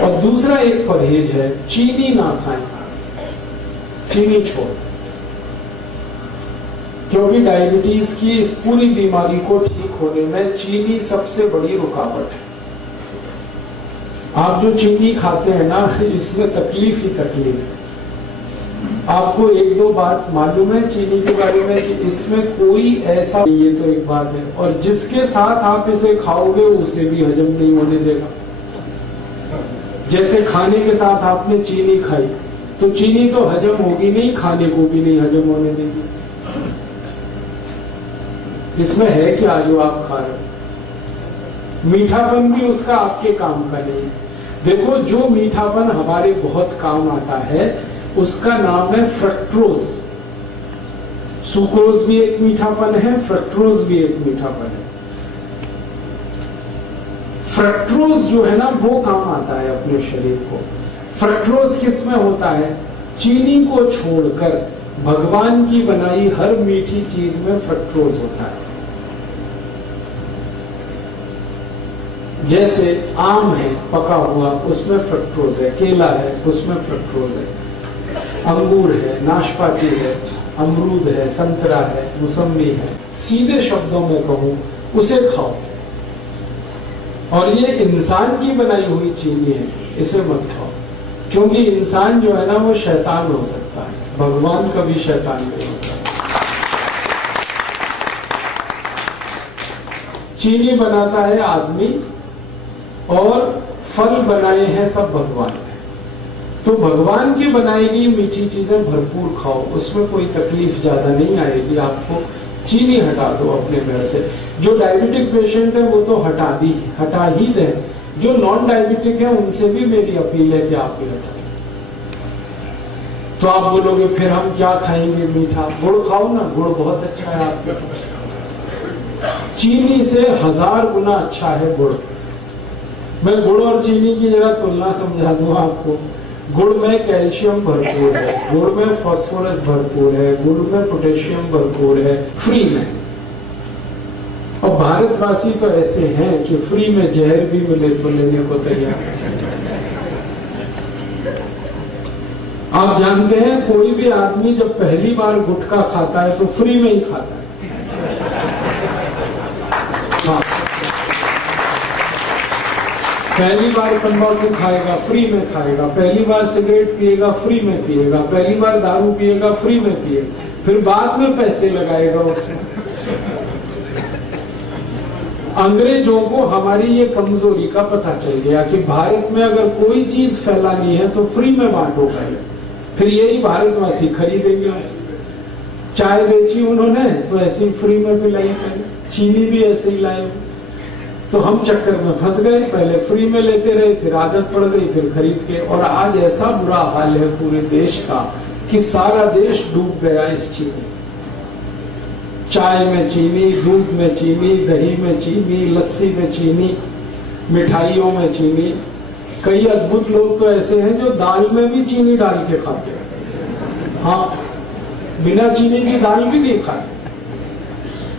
और दूसरा एक परहेज है, चीनी ना खाएं, चीनी छोड़, क्योंकि डायबिटीज की इस पूरी बीमारी को ठीक होने में चीनी सबसे बड़ी रुकावट है। आप जो चीनी खाते हैं ना, इसमें तकलीफ ही तकलीफ है। आपको एक दो बात मालूम है चीनी के बारे में कि इसमें कोई ऐसा, ये तो एक बात है, और जिसके साथ आप इसे खाओगे उसे भी हजम नहीं होने देगा। जैसे खाने के साथ आपने चीनी खाई तो चीनी तो हजम होगी नहीं, खाने को भी नहीं हजम होने देगी। इसमें है क्या जो आप खा रहे हो? मीठापन भी उसका आपके काम का नहीं है। देखो, जो मीठापन हमारे बहुत काम आता है उसका नाम है फ्रक्टोज। सुक्रोज भी एक मीठापन है, फ्रक्टोज भी एक मीठापन है। फ्रक्टोज जो है ना वो काम आता है अपने शरीर को। फ्रक्टोज किस में होता है? चीनी को छोड़कर भगवान की बनाई हर मीठी चीज में फ्रक्टोज होता है। जैसे आम है पका हुआ, उसमें फ्रक्टोज है, केला है उसमें फ्रक्टोज है, अंगूर है, नाशपाती है, अमरूद है, संतरा है, मौसम्बी है। सीधे शब्दों में कहूं, उसे खाओ। और ये इंसान की बनाई हुई चीनी है, इसे मत खाओ, क्योंकि इंसान जो है ना वो शैतान हो सकता है, भगवान कभी शैतान नहीं होता। चीनी बनाता है आदमी और फल बनाए हैं सब भगवान ने। तो भगवान की बनाई गई मीठी चीजें भरपूर खाओ, उसमें कोई तकलीफ ज्यादा नहीं आएगी आपको। चीनी हटा दो अपने घर से। जो डायबिटिक पेशेंट है वो तो हटा ही दे। जो नॉन डायबिटिक है उनसे भी मेरी अपील है कि आप भी हटा दें। तो आप बोलोगे फिर हम क्या खाएंगे मीठा? गुड़ खाओ ना, गुड़ बहुत अच्छा है आपके। चीनी से 1000 गुना अच्छा है गुड़। मैं गुड़ और चीनी की जगह तुलना समझा दूं आपको। गुड़ में कैल्शियम भरपूर है, गुड़ में फास्फोरस भरपूर है, गुड़ में पोटेशियम भरपूर है, फ्री में। और भारतवासी तो ऐसे हैं कि फ्री में जहर भी मिले तो लेने को तैयार। आप जानते हैं कोई भी आदमी जब पहली बार गुटखा खाता है तो फ्री में ही खाता है। हाँ, पहली बार तंबाकू खाएगा फ्री में खाएगा, पहली बार सिगरेट पिएगा फ्री में पिएगा, पहली बार दारू पिएगा फ्री में पिएगा, फिर बाद में पैसे लगाएगा उसमें। अंग्रेजों को हमारी ये कमजोरी का पता चल गया कि भारत में अगर कोई चीज फैलानी है तो फ्री में बांटो पहले, फिर यही भारतवासी खरीदेंगे उसको। चाय बेची उन्होंने तो ऐसे ही फ्री में पिलाई पहले, चीनी भी ऐसे ही लाए। तो हम चक्कर में फंस गए, पहले फ्री में लेते रहे, फिर आदत पड़ गई, फिर खरीद के। और आज ऐसा बुरा हाल है पूरे देश का कि सारा देश डूब गया इस चीनी। चाय में चीनी, दूध में चीनी, दही में चीनी, लस्सी में चीनी, मिठाइयों में चीनी। कई अद्भुत लोग तो ऐसे हैं जो दाल में भी चीनी डाल के खाते हैं। हाँ, बिना चीनी की दाल भी नहीं खाते,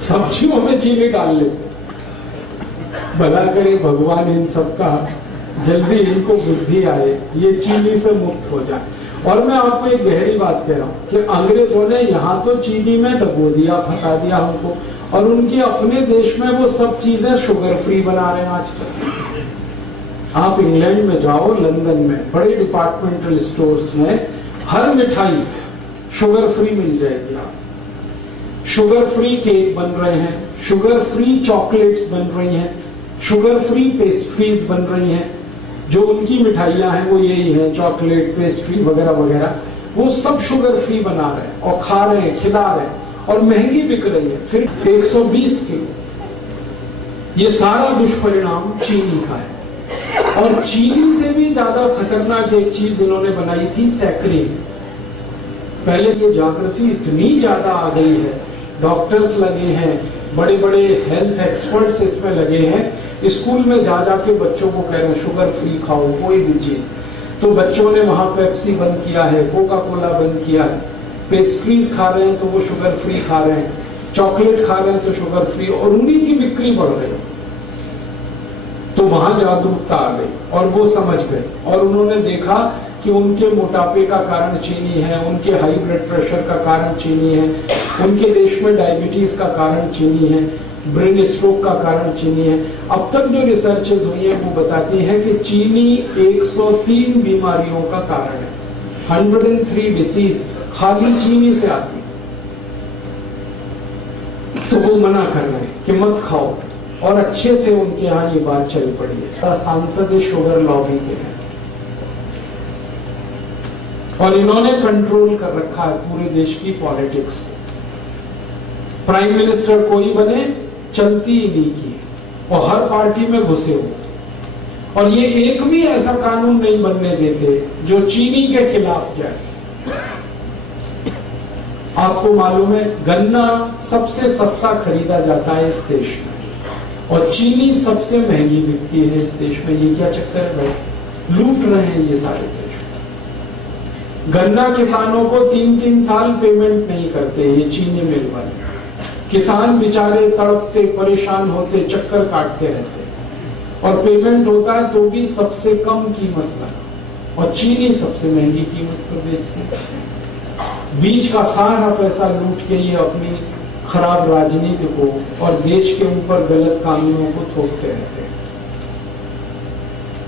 सब्जियों में चीनी डाल लेते। भला करे भगवान इन सबका जल्दी इनको बुद्धि आए, ये चीनी से मुक्त हो जाए। और मैं आपको एक गहरी बात कह रहा हूं कि अंग्रेजों ने यहाँ तो चीनी में डबो दिया, फंसा दिया हमको, और उनके अपने देश में वो सब चीजें शुगर फ्री बना रहे हैं आज तक। आप इंग्लैंड में जाओ, लंदन में बड़े डिपार्टमेंटल स्टोर्स में हर मिठाई शुगर फ्री मिल जाएगी। आप शुगर फ्री केक बन रहे हैं, शुगर फ्री चॉकलेट्स बन रही हैं, शुगर फ्री पेस्ट्रीज बन रही हैं। जो उनकी मिठाइयां हैं वो यही हैं, चॉकलेट, पेस्ट्री वगैरह वगैरह, वो सब शुगर फ्री बना रहे हैं और खा रहे हैं, खिला रहे हैं, और महंगी बिक रही है। फिर 120 किलो। ये सारा दुष्परिणाम चीनी का है। और चीनी से भी ज्यादा खतरनाक एक चीज इन्होंने बनाई थी, सैकरीन। पहले ये जागृति इतनी ज्यादा आ गई है, डॉक्टर्स लगे हैं, बड़े बड़े हेल्थ एक्सपर्ट्स इसमें लगे हैं, स्कूल में जा जाके बच्चों को कह रहे हैं शुगर फ्री खाओ कोई भी चीज। तो बच्चों ने वहां पेप्सी बंद किया है, कोका कोला बंद किया है, पेस्ट्रीज खा रहे हैं तो वो शुगर फ्री खा रहे हैं, चॉकलेट खा रहे हैं तो शुगर फ्री, और उन्हीं की बिक्री बढ़ रही है। तो वहां जागरूकता आ गई और वो समझ गए, और उन्होंने देखा कि उनके मोटापे का कारण चीनी है, उनके हाई ब्लड प्रेशर का कारण चीनी है, उनके देश में डायबिटीज का कारण चीनी है, ब्रेन स्ट्रोक का कारण चीनी है। अब तक जो रिसर्चेज हुई है वो बताती हैं कि चीनी 103 बीमारियों का कारण है, 103 डिसीज, खाली चीनी से आती, तो वो मना कर रहे हैं कि मत खाओ, और अच्छे से उनके यहाँ ये बात चल पड़ी है। सांसद शुगर लॉबी के हैं और इन्होंने कंट्रोल कर रखा है पूरे देश की पॉलिटिक्स को। प्राइम मिनिस्टर कोई बने, चलती इन्हीं की, और हर पार्टी में घुसे हो, और ये एक भी ऐसा कानून नहीं बनने देते जो चीनी के खिलाफ जाए। आपको मालूम है गन्ना सबसे सस्ता खरीदा जाता है इस देश में, और चीनी सबसे महंगी बिकती है इस देश में। ये क्या चक्कर है भाई? लूट रहे हैं ये सारे देश। गन्ना किसानों को 3-3 साल पेमेंट नहीं करते ये चीनी मिल वाले। किसान बेचारे तड़पते, परेशान होते, चक्कर काटते रहते, और पेमेंट होता है तो भी सबसे कम कीमत लगा, और चीनी सबसे महंगी कीमत पर बेचते हैं। बीच का सारा पैसा लूट के ये अपनी खराब राजनीति को और देश के ऊपर गलत कानूनों को थोपते रहते हैं।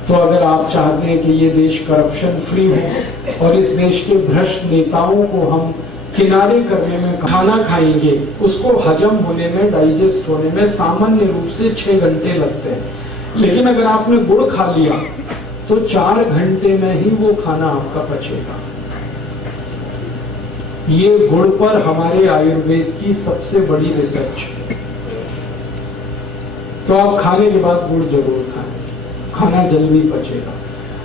तो अगर आप चाहते हैं कि ये देश करप्शन फ्री हो और इस देश के भ्रष्ट नेताओं को हम किनारे करने में खाना खाएंगे, उसको हजम होने में, डाइजेस्ट होने में सामान्य रूप से 6 घंटे लगते हैं, लेकिन अगर आपने गुड़ खा लिया तो 4 घंटे में ही वो खाना आपका पचेगा। ये गुड़ पर हमारे आयुर्वेद की सबसे बड़ी रिसर्च है। तो आप खाने के बाद गुड़ जरूर खाएं, खाना जल्दी पचेगा।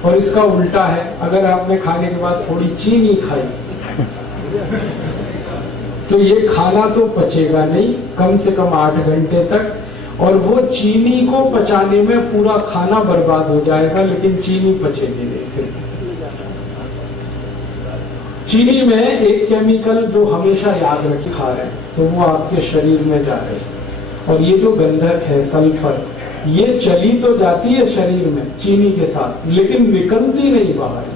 और इसका उल्टा है, अगर आपने खाने के बाद थोड़ी चीनी खाई तो ये खाना तो पचेगा नहीं कम से कम 8 घंटे तक, और वो चीनी को पचाने में पूरा खाना बर्बाद हो जाएगा, लेकिन चीनी पचेगी नहीं। चीनी में एक केमिकल जो हमेशा याद रखिए खा रहे हैं, तो वो आपके शरीर में जा रहे हैं, और ये जो गंधक है सल्फर, ये चली तो जाती है शरीर में चीनी के साथ, लेकिन निकलती नहीं बाहर।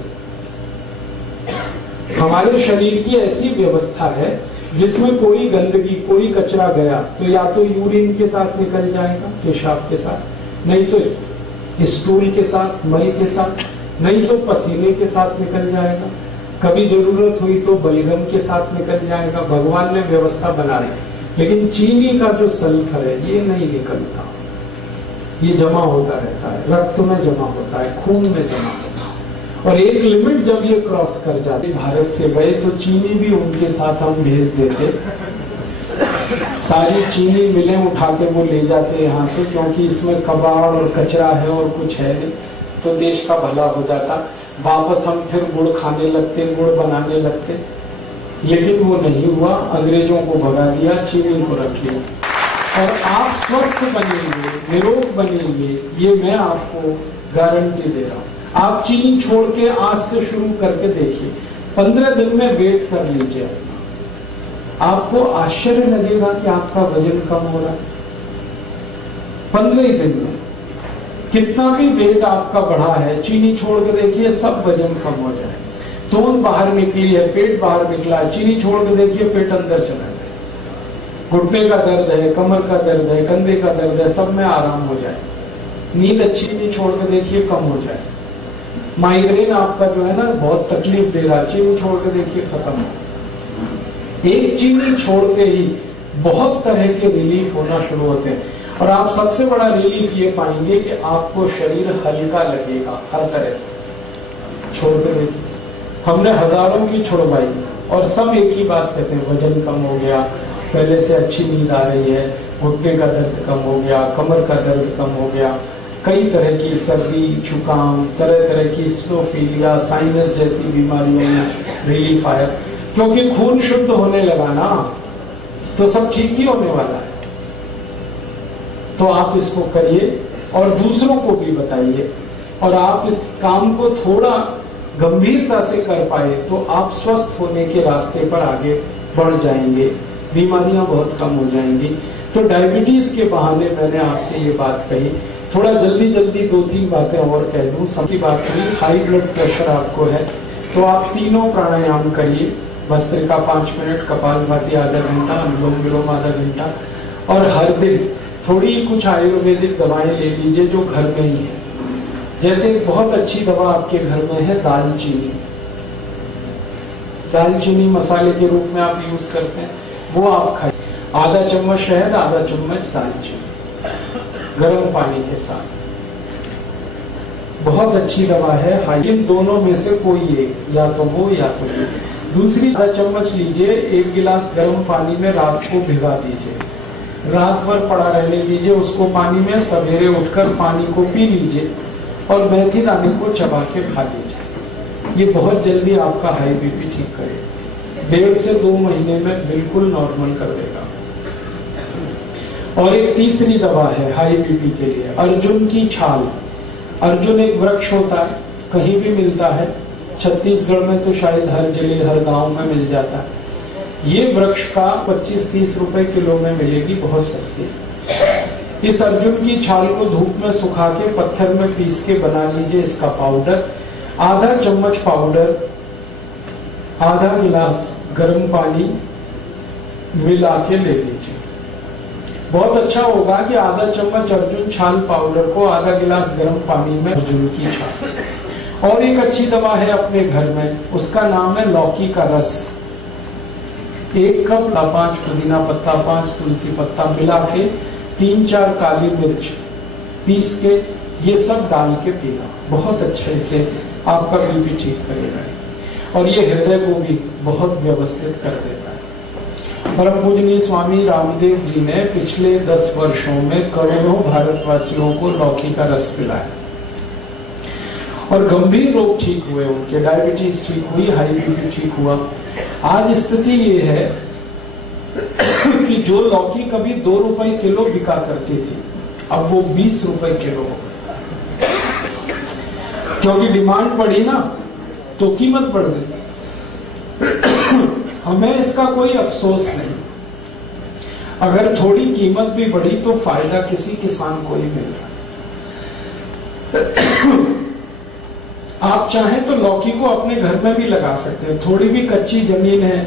हमारे शरीर की ऐसी व्यवस्था है जिसमें कोई गंदगी, कोई कचरा गया तो या तो यूरिन के साथ निकल जाएगा, पेशाब के साथ, नहीं तो स्टूल के साथ, मल के साथ, नहीं तो पसीने के साथ निकल जाएगा, कभी जरूरत हुई तो बलगम के साथ निकल जाएगा। भगवान ने व्यवस्था बना रही, लेकिन चीनी का जो सल्फर है ये नहीं निकलता, ये जमा होता रहता है, रक्त में जमा होता है, खून में जमा होता है, और एक लिमिट जब ये क्रॉस कर जाती, भारत से गए तो चीनी भी उनके साथ हम भेज देते, सारी चीनी मिलें उठा के वो ले जाते यहाँ से, क्योंकि इसमें कबाड़ और कचरा है और कुछ है नहीं, तो देश का भला हो जाता। वापस हम फिर गुड़ खाने लगते, गुड़ बनाने लगते, लेकिन वो नहीं हुआ। अंग्रेजों को भगा दिया, चीनी को रख लिया, और आप स्वस्थ बनेंगे, निरोग बनेंगे, ये मैं आपको गारंटी दे रहा हूँ। आप चीनी छोड़ के आज से शुरू करके देखिए, 15 दिन में वेट कर लीजिए, आपको आश्चर्य लगेगा कि आपका वजन कम हो रहा है। 15 दिन में कितना भी वेट आपका बढ़ा है, चीनी छोड़ के देखिए, सब वजन कम हो जाए। तोंद बाहर निकली है, पेट बाहर निकला है, चीनी छोड़ के देखिए, पेट अंदर चला जाए। घुटने का दर्द है, कमर का दर्द है, कंधे का दर्द है, सब में आराम हो जाए। नींद अच्छी नहीं, छोड़ के देखिए, कम हो जाए। माइग्रेन आपका जो है ना बहुत तकलीफ दे रहा है, चीनी छोड़ के देखिए, खत्म हो। एक चीनी छोड़ते ही बहुत तरह के रिलीफ होना शुरू होते हैं, और आप सबसे बड़ा रिलीफ ये पाएंगे कि आपको शरीर हल्का लगेगा हर तरह से। छोड़ कर देखिए, हमने हजारों की छुड़वाई और सब एक ही बात कहते हैं, वजन कम हो गया, पहले से अच्छी नींद आ रही है, घुटने का दर्द कम हो गया, कमर का दर्द कम हो गया, कई तरह की सर्दी, जुकाम, तरह तरह की स्नोफीलिया, साइनस जैसी बीमारियों में रिलीफ आया, क्योंकि खून शुद्ध होने लगा ना, तो सब ठीक ही होने वाला है। तो आप इसको करिए और दूसरों को भी बताइए, और आप इस काम को थोड़ा गंभीरता से कर पाए तो आप स्वस्थ होने के रास्ते पर आगे बढ़ जाएंगे, बीमारियां बहुत कम हो जाएंगी। तो डायबिटीज के बहाने मैंने आपसे ये बात कही, थोड़ा जल्दी जल्दी 2-3 बातें और कह दूं। सबकी बात हुई, हाई ब्लड प्रेशर आपको है तो आप तीनों प्राणायाम करिए, भस्त्रिका 5 मिनट, कपालभाति आधा घंटा, अनुलोम विलोम आधा घंटा, और हर दिन थोड़ी कुछ आयुर्वेदिक दवाएं ले लीजिए जो घर में ही है। जैसे बहुत अच्छी दवा आपके घर में है दालचीनी, दालचीनी मसाले के रूप में आप यूज करते हैं, वो आप खाइए। आधा चम्मच शहद, आधा चम्मच दालचीनी गर्म पानी के साथ। बहुत अच्छी दवा है। इन दोनों में से कोई एक, या तो वो या तो ये। दूसरी, आधा चम्मच लीजिए, 1 गिलास गर्म पानी में रात को भिगा दीजिए, रात भर पड़ा रहने दीजिए उसको पानी में। सवेरे उठकर पानी को पी लीजिए और मेथी दाने को चबा के खा लीजिए। ये बहुत जल्दी आपका हाई बीपी ठीक करेगा। 1.5 से 2 महीने में बिल्कुल नॉर्मल कर देगा। और एक तीसरी दवा है हाई बीपी के लिए, अर्जुन की छाल। अर्जुन एक वृक्ष होता है, कहीं भी मिलता है, छत्तीसगढ़ में तो शायद हर जिले हर गांव में मिल जाता है। ये वृक्ष का 25-30 रुपए किलो में मिलेगी, बहुत सस्ती। इस अर्जुन की छाल को धूप में सुखा के पत्थर में पीस के बना लीजिए इसका पाउडर। आधा चम्मच पाउडर आधा गिलास गर्म पानी मिला के ले लीजिए। बहुत अच्छा होगा कि आधा चम्मच अर्जुन छाल पाउडर को आधा गिलास गर्म पानी में अर्जुन की छाल। और एक अच्छी दवा है अपने घर में, उसका नाम है लौकी का रस। 1 कप 5 पुदीना पत्ता, 5 तुलसी पत्ता मिला के 3-4 काली मिर्च पीस के ये सब डाल के पीना, बहुत अच्छे से आपका बीपी ठीक करेगा। और ये हृदय को भी बहुत व्यवस्थित कर देता है। परम पूजनीय स्वामी रामदेव जी ने पिछले 10 वर्षों में करोड़ों भारतवासियों को लौकी का रस पिलाया और गंभीर रोग ठीक हुए उनके। डायबिटीज ठीक हुई, हाई बीपी ठीक हुआ। आज स्थिति ये है कि जो लौकी कभी 2 रुपए किलो बिका करती थी, अब वो 20 रुपए किलो हो गई। क्योंकि डिमांड बढ़ी ना, तो कीमत बढ़ गई। हमें इसका कोई अफसोस नहीं। अगर थोड़ी कीमत भी बढ़ी तो फायदा किसी किसान को ही मिल रहा। आप चाहें तो लौकी को अपने घर में भी लगा सकते हैं। थोड़ी भी कच्ची जमीन है,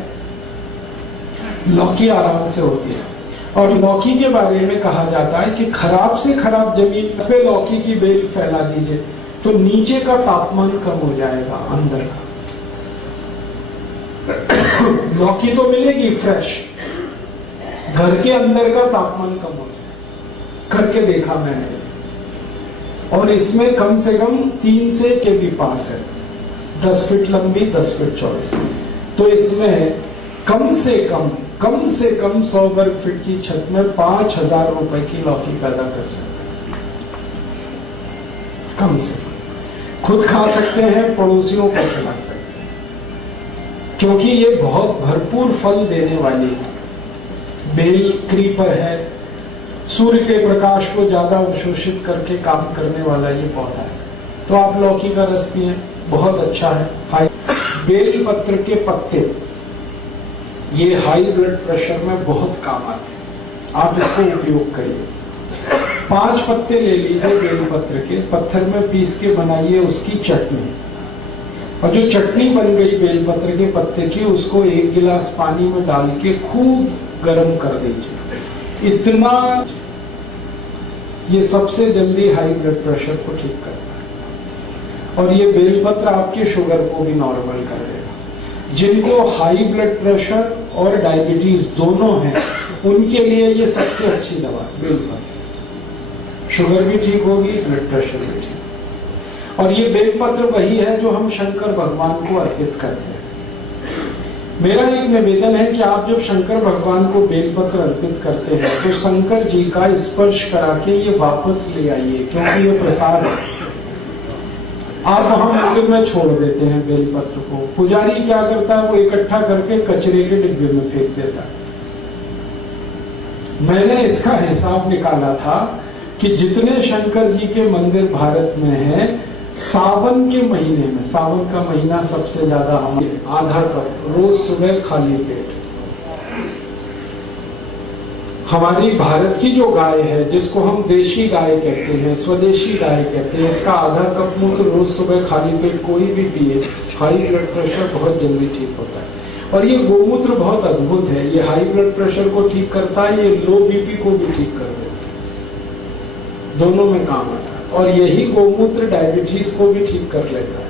लौकी आराम से होती है। और लौकी के बारे में कहा जाता है कि खराब से खराब जमीन पे लौकी की बेल फैला दीजिए तो नीचे का तापमान कम हो जाएगा, अंदर का। लौकी तो मिलेगी फ्रेश, घर के अंदर का तापमान कम हो जाएगा। करके देखा मैंने। और इसमें कम से कम 3 से के भी पास है, 10 फीट लंबी 10 फीट चौड़ी। तो इसमें कम से कम 100 वर्ग फीट की छत में 5,000 रुपए की लौकी पैदा कर सकते हैं। कम से कम खुद खा सकते हैं, पड़ोसियों को खिला सकते हैं, क्योंकि ये बहुत भरपूर फल देने वाली है। बेल क्रीपर है, सूर्य के प्रकाश को ज्यादा अवशोषित करके काम करने वाला ये पौधा है। तो आप लौकी का रस पिए, बहुत अच्छा है। हाई बेल पत्र के पत्ते ये हाई ब्लड प्रेशर में बहुत काम आते हैं, आप इसको उपयोग करिए। 5 पत्ते ले लीजिए बेल पत्र के, पत्थर में पीस के बनाइए उसकी चटनी। और जो चटनी बन गई बेल पत्र के पत्ते की, उसको 1 गिलास पानी में डाल के खूब गर्म कर दीजिए। इतना ये सबसे जल्दी हाई ब्लड प्रेशर को ठीक करता है। और ये बेलपत्र आपके शुगर को भी नॉर्मल कर देगा। जिनको हाई ब्लड प्रेशर और डायबिटीज दोनों है, उनके लिए ये सबसे अच्छी दवा बेलपत्र। शुगर भी ठीक होगी, ब्लड प्रेशर भी ठीक। और ये बेलपत्र वही है जो हम शंकर भगवान को अर्पित करते हैं। मेरा एक निवेदन है कि आप जब शंकर भगवान को बेलपत्र अर्पित करते हैं तो शंकर जी का स्पर्श करा के ये वापस ले आइए, क्योंकि ये प्रसाद है। आप वहां मंदिर में छोड़ देते हैं बेलपत्र को, पुजारी क्या करता है, वो इकट्ठा करके कचरे के डिब्बे में फेंक देता है। मैंने इसका हिसाब निकाला था कि जितने शंकर जी के मंदिर भारत में हैं, सावन के महीने में, सावन का महीना सबसे ज्यादा, हमारे आधा कप रोज सुबह खाली पेट हमारी भारत की जो गाय है, जिसको हम देशी गाय कहते हैं, स्वदेशी गाय कहते हैं, इसका आधा कप मूत्र रोज सुबह खाली पेट कोई भी पिए, हाई ब्लड प्रेशर बहुत जल्दी ठीक होता है। और ये गोमूत्र बहुत अद्भुत है, ये हाई ब्लड प्रेशर को ठीक करता है, ये लो बीपी को भी ठीक कर देता है, दोनों में काम आता है। और यही गोमूत्र डायबिटीज को भी ठीक कर लेता है।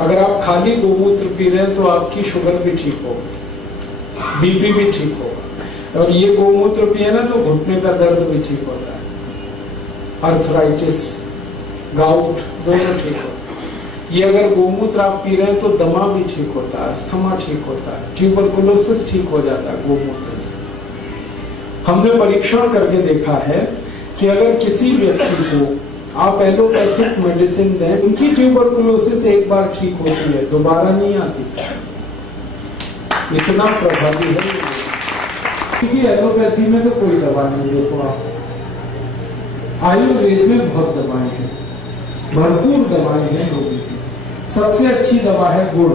अगर आप खाली गोमूत्र पी रहे हैं तो आपकी शुगर भी ठीक होगी, बीपी भी ठीक होगा। और ये गोमूत्र पिए ना तो घुटने का दर्द भी ठीक होता है, अर्थराइटिस, गाउट दोनों ठीक होता है। ये अगर गोमूत्र आप पी रहे हैं तो दमा भी ठीक होता है, अस्थमा ठीक होता है, ट्यूबरकुलोसिस ठीक हो जाता है गोमूत्र से। हमने परीक्षण करके देखा है कि अगर किसी व्यक्ति को आप एलोपैथिक मेडिसिन दें, उनकी ट्यूबरकुलोसिस एक बार ठीक होती है, दोबारा नहीं आती, इतना प्रभावी है। क्योंकि एलोपैथी में तो कोई दवा नहीं, देखो आप आयुर्वेद में बहुत दवाएं हैं, भरपूर दवाएं हैं लोगों की। सबसे अच्छी दवा है गुड़।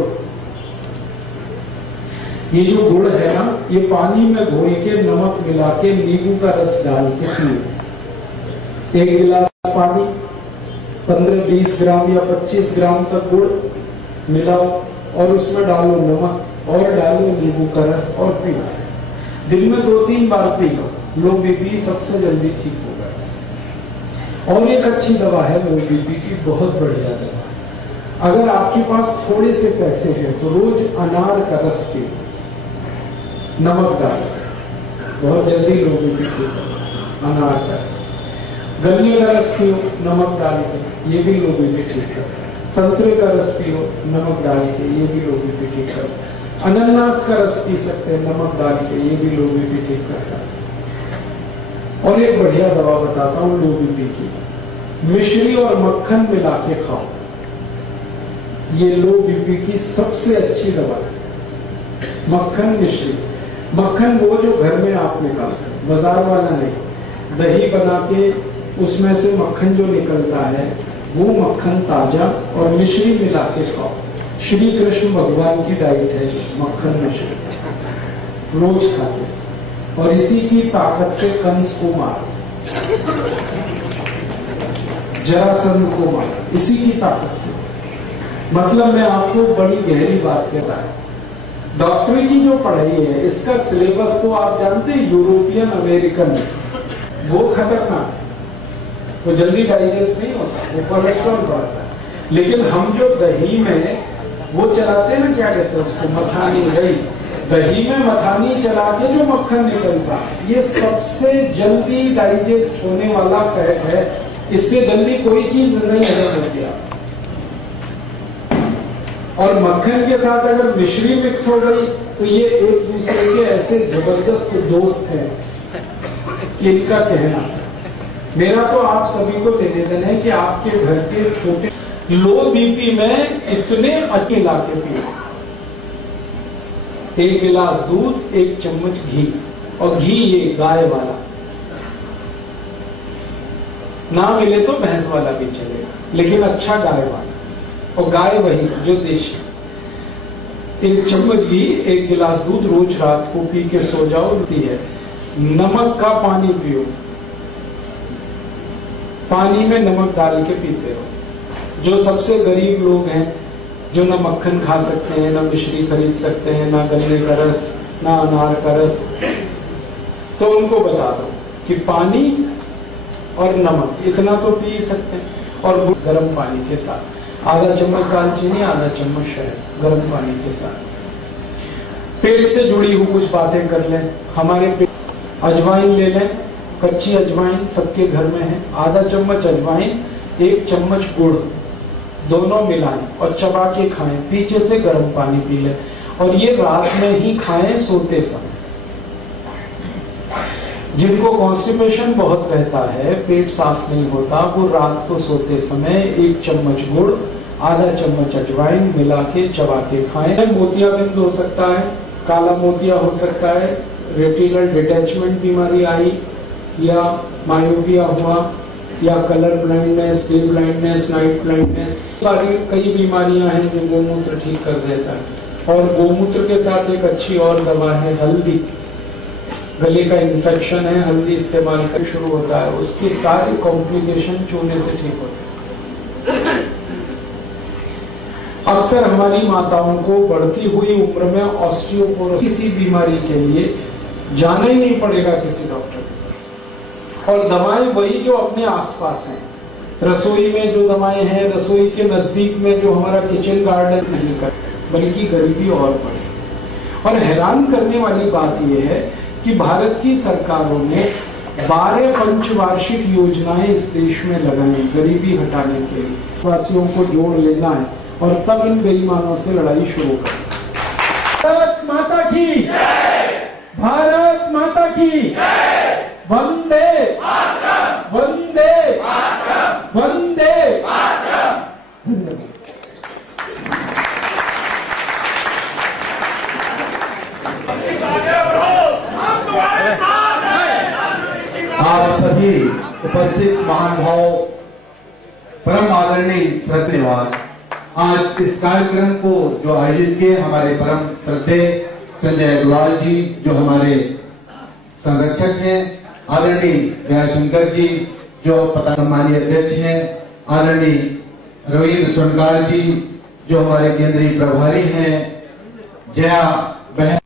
ये जो गुड़ है ना, ये पानी में घोल के नमक मिला के नींबू का रस डाल के पिए। 1 गिलास पानी, 15-20 ग्राम या 25 ग्राम तक गुड़ मिलाओ और उसमें डालो नमक और डालो नींबू का रस और पियो। दिन में 2-3 बार पी लो, लो बीपी सबसे जल्दी ठीक होगा इससे। और एक अच्छी दवा है लो बीपी की, बहुत बढ़िया दवा है। अगर आपके पास थोड़े से पैसे हैं तो रोज अनार का रस पियो, नमक डालो, बहुत जल्दी लो बीपी ठीक होगा। अनार का रस, गन्ने का रस पियो नमक डाल के, ये भी लो बीपी ठीक है। संतरे का रस पियो नमक डाल के, ये भी लो बीपी ठीक है। अनानास का रस पी सकते हैं नमक डाल के, ये भी लो बीपी ठीक करता है। और एक बढ़िया दवा बताता हूँ लो बीपी की, मिश्री और मक्खन मिला के खाओ, ये लो बीपी की सबसे अच्छी दवा है। मक्खन मिश्री, मक्खन वो जो घर में आप निकालते हैं, बाजार वाला नहीं। दही बना के उसमें से मक्खन जो निकलता है वो मक्खन ताजा, और मिश्री मिला के खाओ। श्री कृष्ण भगवान की डाइट है मक्खन मिश्री, रोज खाते। और इसी की ताकत से कंस को मारा, जरासंध को मारा, इसी की ताकत से। मतलब मैं आपको बड़ी गहरी बात कहता है, डॉक्टरी की जो पढ़ाई है इसका सिलेबस तो आप जानते हैं, यूरोपियन अमेरिकन, वो खतरनाक है, वो जल्दी डाइजेस्ट नहीं होता, वो कोलेस्ट्रॉल बढ़ता है। लेकिन हम जो दही में वो चलाते हैं ना, क्या कहते हैं उसको, मखानी, दही, दही में मखानी चला के जो मक्खन निकलता है, ये सबसे जल्दी डाइजेस्ट होने वाला फैट है। इससे जल्दी कोई चीज नहीं हजम होती है। और मक्खन के साथ अगर मिश्री मिक्स हो गई तो ये एक दूसरे के ऐसे जबरदस्त दोस्त हैं कि इनका कहना। मेरा तो आप सभी को निवेदन है कि आपके घर के छोटे लो बीपी में इतने अच्छे ला के पिए, 1 गिलास दूध, 1 चम्मच घी, और घी ये गाय वाला, ना मिले तो भैंस वाला भी चलेगा, लेकिन अच्छा गाय वाला, और गाय वही जो देशी। 1 चम्मच घी, 1 गिलास दूध, रोज रात को पी के सो जाओ। है नमक का पानी पियो, पानी में नमक डाल के पीते हो। जो सबसे गरीब लोग हैं, जो ना मक्खन खा सकते हैं, ना मिश्री खरीद सकते हैं, ना गन्ने का रस, ना अनार का रस, तो उनको बता दो कि पानी और नमक इतना तो पी सकते हैं। और गर्म पानी के साथ, आधा चम्मच दालचीनी, आधा चम्मच शहद, गर्म पानी के साथ। पेट से जुड़ी हुई कुछ बातें कर लें। हमारे पेट, अजवाइन ले लें, कच्ची अजवाइन सबके घर में है, आधा चम्मच अजवाइन, 1 चम्मच गुड़, दोनों मिलाएं और चबा के खाएं। पीछे से गर्म पानी पी लें, और ये रात में ही खाएं सोते समय। जिनको कॉन्स्टिपेशन बहुत रहता है, पेट साफ नहीं होता, वो रात को सोते समय 1 चम्मच गुड़, आधा चम्मच अजवाइन मिला के चबा के खाएं। मोतियाबिंद हो सकता है, काला मोतिया हो सकता है, रेटिनल डिटैचमेंट बीमारी आई, या मायोपिया हुआ, या colour blindness, day blindness, night blindness, कई बीमारियां हैं जो गोमूत्र ठीक कर देता है। और गोमूत्र के साथ एक अच्छी और दवा है हल्दी। गले का इन्फेक्शन है, हल्दी इस्तेमाल कर शुरू होता है, उसकी सारी कॉम्प्लिकेशन चूने से ठीक होते हैं। अक्सर हमारी माताओं को बढ़ती हुई उम्र में ऑस्टियोपोरोसिस, किसी बीमारी के लिए जाना ही नहीं पड़ेगा किसी डॉक्टर के पास, और दवाएं वही जो अपने आसपास हैं। रसोई में जो दवाएं हैं, रसोई के नजदीक में जो हमारा किचन गार्डन नहीं कर, बल्कि गरीबी और बढ़े। और हैरान करने वाली बात यह है कि भारत की सरकारों ने 12 पंचवार्षिक योजनाएं इस देश में लगाई गरीबी हटाने के लिए। वासियों को जोड़ लेना है और तब इन बेईमानों से लड़ाई शुरू करें। भारत माता की जय, भारत माता की जय, वंदे मातरम, वंदे मातरम, वंदे मातरम। आप सभी उपस्थित महानुभाव, परम आदरणीय श्रद्धेवाद, आज इस कार्यक्रम को जो आयोजित किए हमारे परम श्रद्धेय संजय अग्रवाल जी, जो हमारे संरक्षक हैं, आदरणीय दयाशंकर जी जो पता सम्मानीय अध्यक्ष हैं, आदरणीय रविंद्र सोनकार जी जो हमारे केंद्रीय प्रभारी हैं, जया बहन